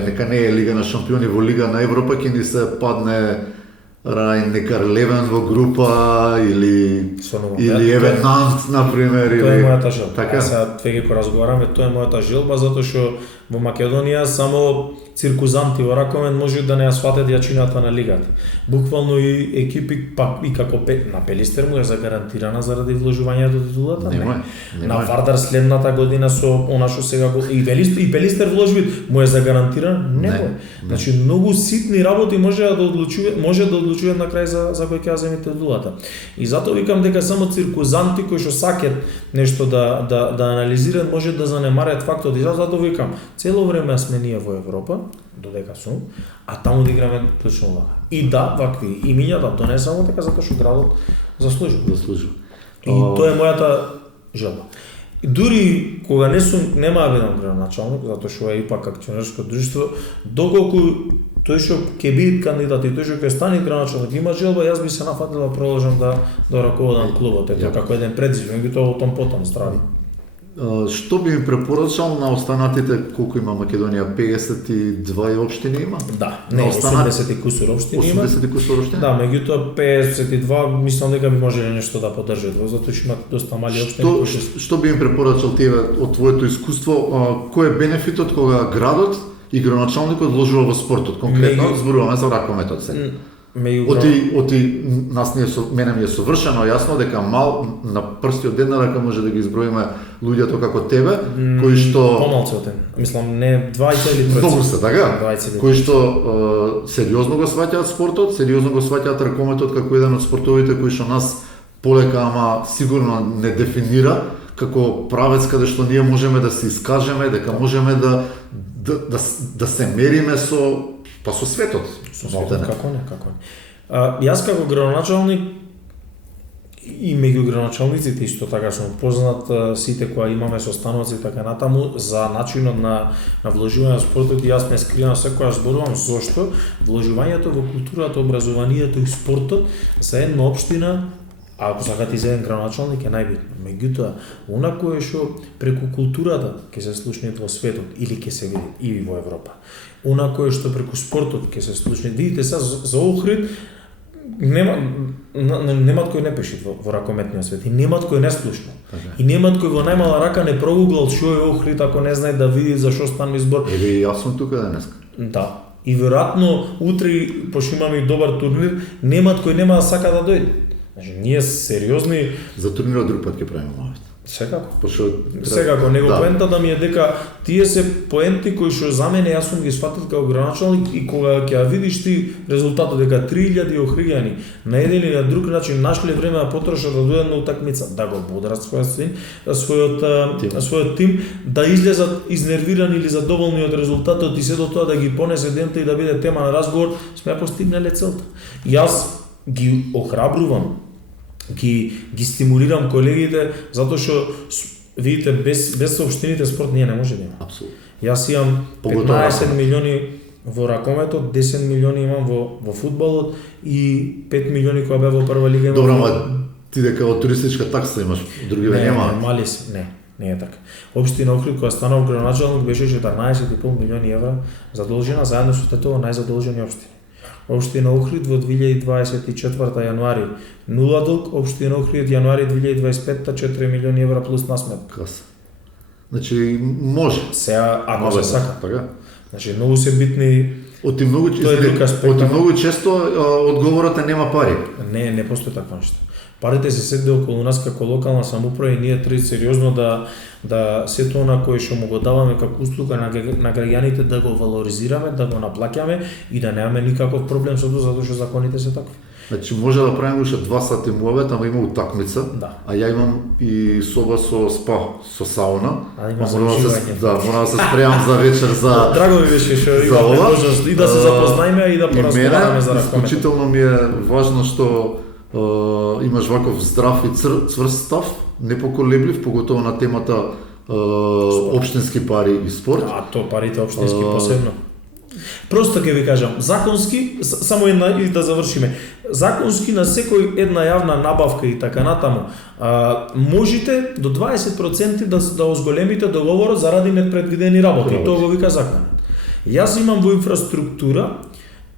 нека не е Лига на шампиони, во Лига на Европа ќе ни се падне Рајн Некарлевен во група или Евен Нант, например, или... Тоа е мојата желба. Така? Сега веќе кога разговараме, тоа е мојата желба, затоа што во Македонија само циркузанти во Раковен може да не ја сватат јачината на лигата. Буквално и екипи, па и како на Пелистер му е загарантирана заради вложувањето од титулата. Нема. На Вардар следната година со она што сега го и Пелистер вложби му е загарантиран? Не. Значи многу ситни работи може да одлучуваат на крај за кој ќе ја земите титулата. И затоа викам дека само циркузанти кои што сакат нешто да анализираат може да занемарат фактот и затоа викам цело време сме ние во Европа, додека сум, а таму да играме точно вака. И да, вакви имиња да донесаме така затоа што градот заслужува. И тоа е мојата желба. И дури кога нема да бидам градоначалник, затоа што е ипак акционерско друштво, доколку тој што ќе биде кандидат и тој што ќе стане градоначалник има желба, јас би се нафатил да продолжам да раководам клубот, ето како еден предизвик, меѓутоа о потом здрави. Што би ми препорачал на останатите, колку има Македонија, 52 општини има? Да, не, 80 и кусур општини има. 80 и кусур општини? Да, меѓутоа 52 мислам дека би можеле нешто да поддржат, затоа што имат доста мали општини. Што би им препорачал тебе од твоето искуство, кој е бенефитот кога градот и градоначалникот вложува во спортот, конкретно зборуваме за ракометот сега. Мене ми е совршено јасно дека на прсти од една рака може да ги изброиме луѓето како тебе, кои што помалку од една. Мислам не 20 или 30. Добро се, така? Кои што сериозно го сваќаат спортот, сериозно го сваќаат ракометот како еден од спортовите кои што нас полека, ама сигурно не дефинира како правец каде што ние можеме да се искажеме, дека можеме да се мериме со светот. Со светот, како не. Јас како градоначалник и меѓу градоначалниците исто така сум познат сите кои имаме состаноци така натаму за начинот на вложување во спортот и јас не скривам секогаш зборувам зошто вложувањето во културата, образованието и спортот за една општина, а ако сакате за еден градоначалник е најбитно. Меѓутоа, она кое што преку културата ќе се слушне во светот или ќе се види и во Европа. Она кое што преку спортот ќе се слушне. Видите сега за Охрид немат кој не пиши во ракометниот свет, и немат кој не слушна. И немат кој во најмала рака не прогуглал што е Охрид ако не знае да види за што станува избор. Еве и јас сум тука денеска. Да. И веројатно утре, пошто имаме и добар турнир, немат кој нема да сака да дојде. Значи ние сериозни За турнирот друг пат ќе правиме мавет. секако. Секако, него поентата ми е дека тие се поенти кои што за мене јас сум ги сфатил како граначалник, и кога ќе ја видиш ти резултатот дека 3000 охриѓани на еден или на друг начин нашле време да потрошат да дојдат на утакмица, да го бодрат својот тим, да излезат изнервирани или задоволни од резултатот и се до тоа да ги понесе дента и да биде тема на разговор, сме постигнале целта. Јас ги охрабрувам, ги стимулирам колегите, затоа што видите без општините спорт ние не може да имаме. Апсолутно. Јас имам 15 милиони во ракометот, 10 милиони имам во фудбалот и 5 милиони кога бев во прва лига имам. Добро, ама ти дека од туристичка такса имаш, други нема. Мали се, не е така. Општина Охрид кога станав граначалник беше 14,5 милиони евра задолжена, заедно со Тетово најзадолжени општини. Општина Охрид во 2024 јануари 0 долг, општина Охрид јануари 2025 4 милиони евра плюс насметка. Каса. Значи може. Сега ако се сака. Така. Значи многу се битни. Од многу често одговорот е нема пари. Не постои таква нешто. Парите се седе околу нас како локална самоуправа и ние треба сериозно да сето она кое што му го даваме како услуга на граѓаните да го валоризираме, да го наплаќаме и да немаме никаков проблем со тоа, затоа што законите се такви. Значи може да правиме уште 2 сати муавет, ама има утакмица. Да. А ја имам и соба со спа, со сауна. Мора да се спремам за вечер за. Драго ми беше што имаме можност и да се запознаеме и да поразговараме за ракомет. Исклучително ми е важно што имаш ваков здрав и цврст став, непоколеблив, поготово на темата општински пари и спорт. А то парите општински посебно. Просто ќе ви кажам, законски, само една и да завршиме. Законски на секој една јавна набавка и така натаму, можете до 20% да озголемите договорот заради непредвидени работи. Тоа го вика законот. Јас имам во инфраструктура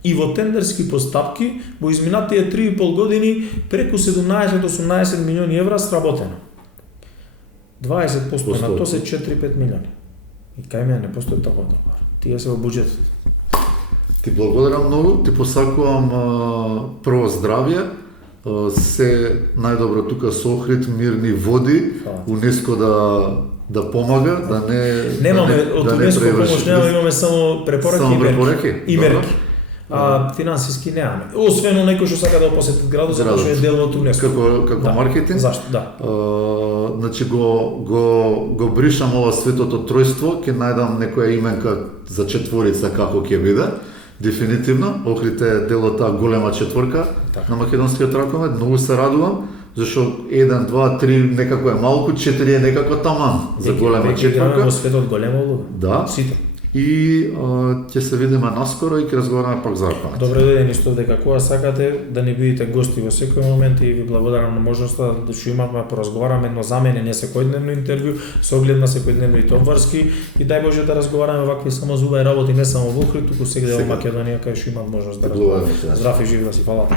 и во тендерски постапки во изминатите 3,5 години преку 17-18 милиони евра сработено. 20% на тоа се 4-5 милиони. И кај мене не постои таков договор. Тие се во буџетот. Ти благодарам многу, ти посакувам прво здравје, се најдобро тука со Охрид, мирни води, УНЕСКО да помага, да не немаме од УНЕСКО помош, имаме само препораки и мерки. Финансиски немаме. Освен некој што сака да посети градот, затоа што е дел од УНЕСКО. Како маркетинг? Зашто? Да. Значи го бришам ова светото тројство, ќе најдам некоја именка за четворица како ќе биде. Дефинитивно, Охрид е дел од таа голема четворка на македонскиот ракомет. Многу се радувам, зашто 1, 2, 3 некако е малку, 4 е некако таман за голема четворка. Во светот голема улога. Да. Сите. И ќе се видиме наскоро и ќе разговараме пак за ракомет. Добре дојдени исто дека кога сакате да ни бидете гости во секој момент и ви благодарам на можноста да што имавме да поразговараме едно за мене не секојдневно интервју со оглед на секојдневните обврски и дај Боже да разговараме вакви само зубави работи не само во Охрид, туку сегде во Македонија кај што имам можност да разговараме. Здрав и жив да си, фала.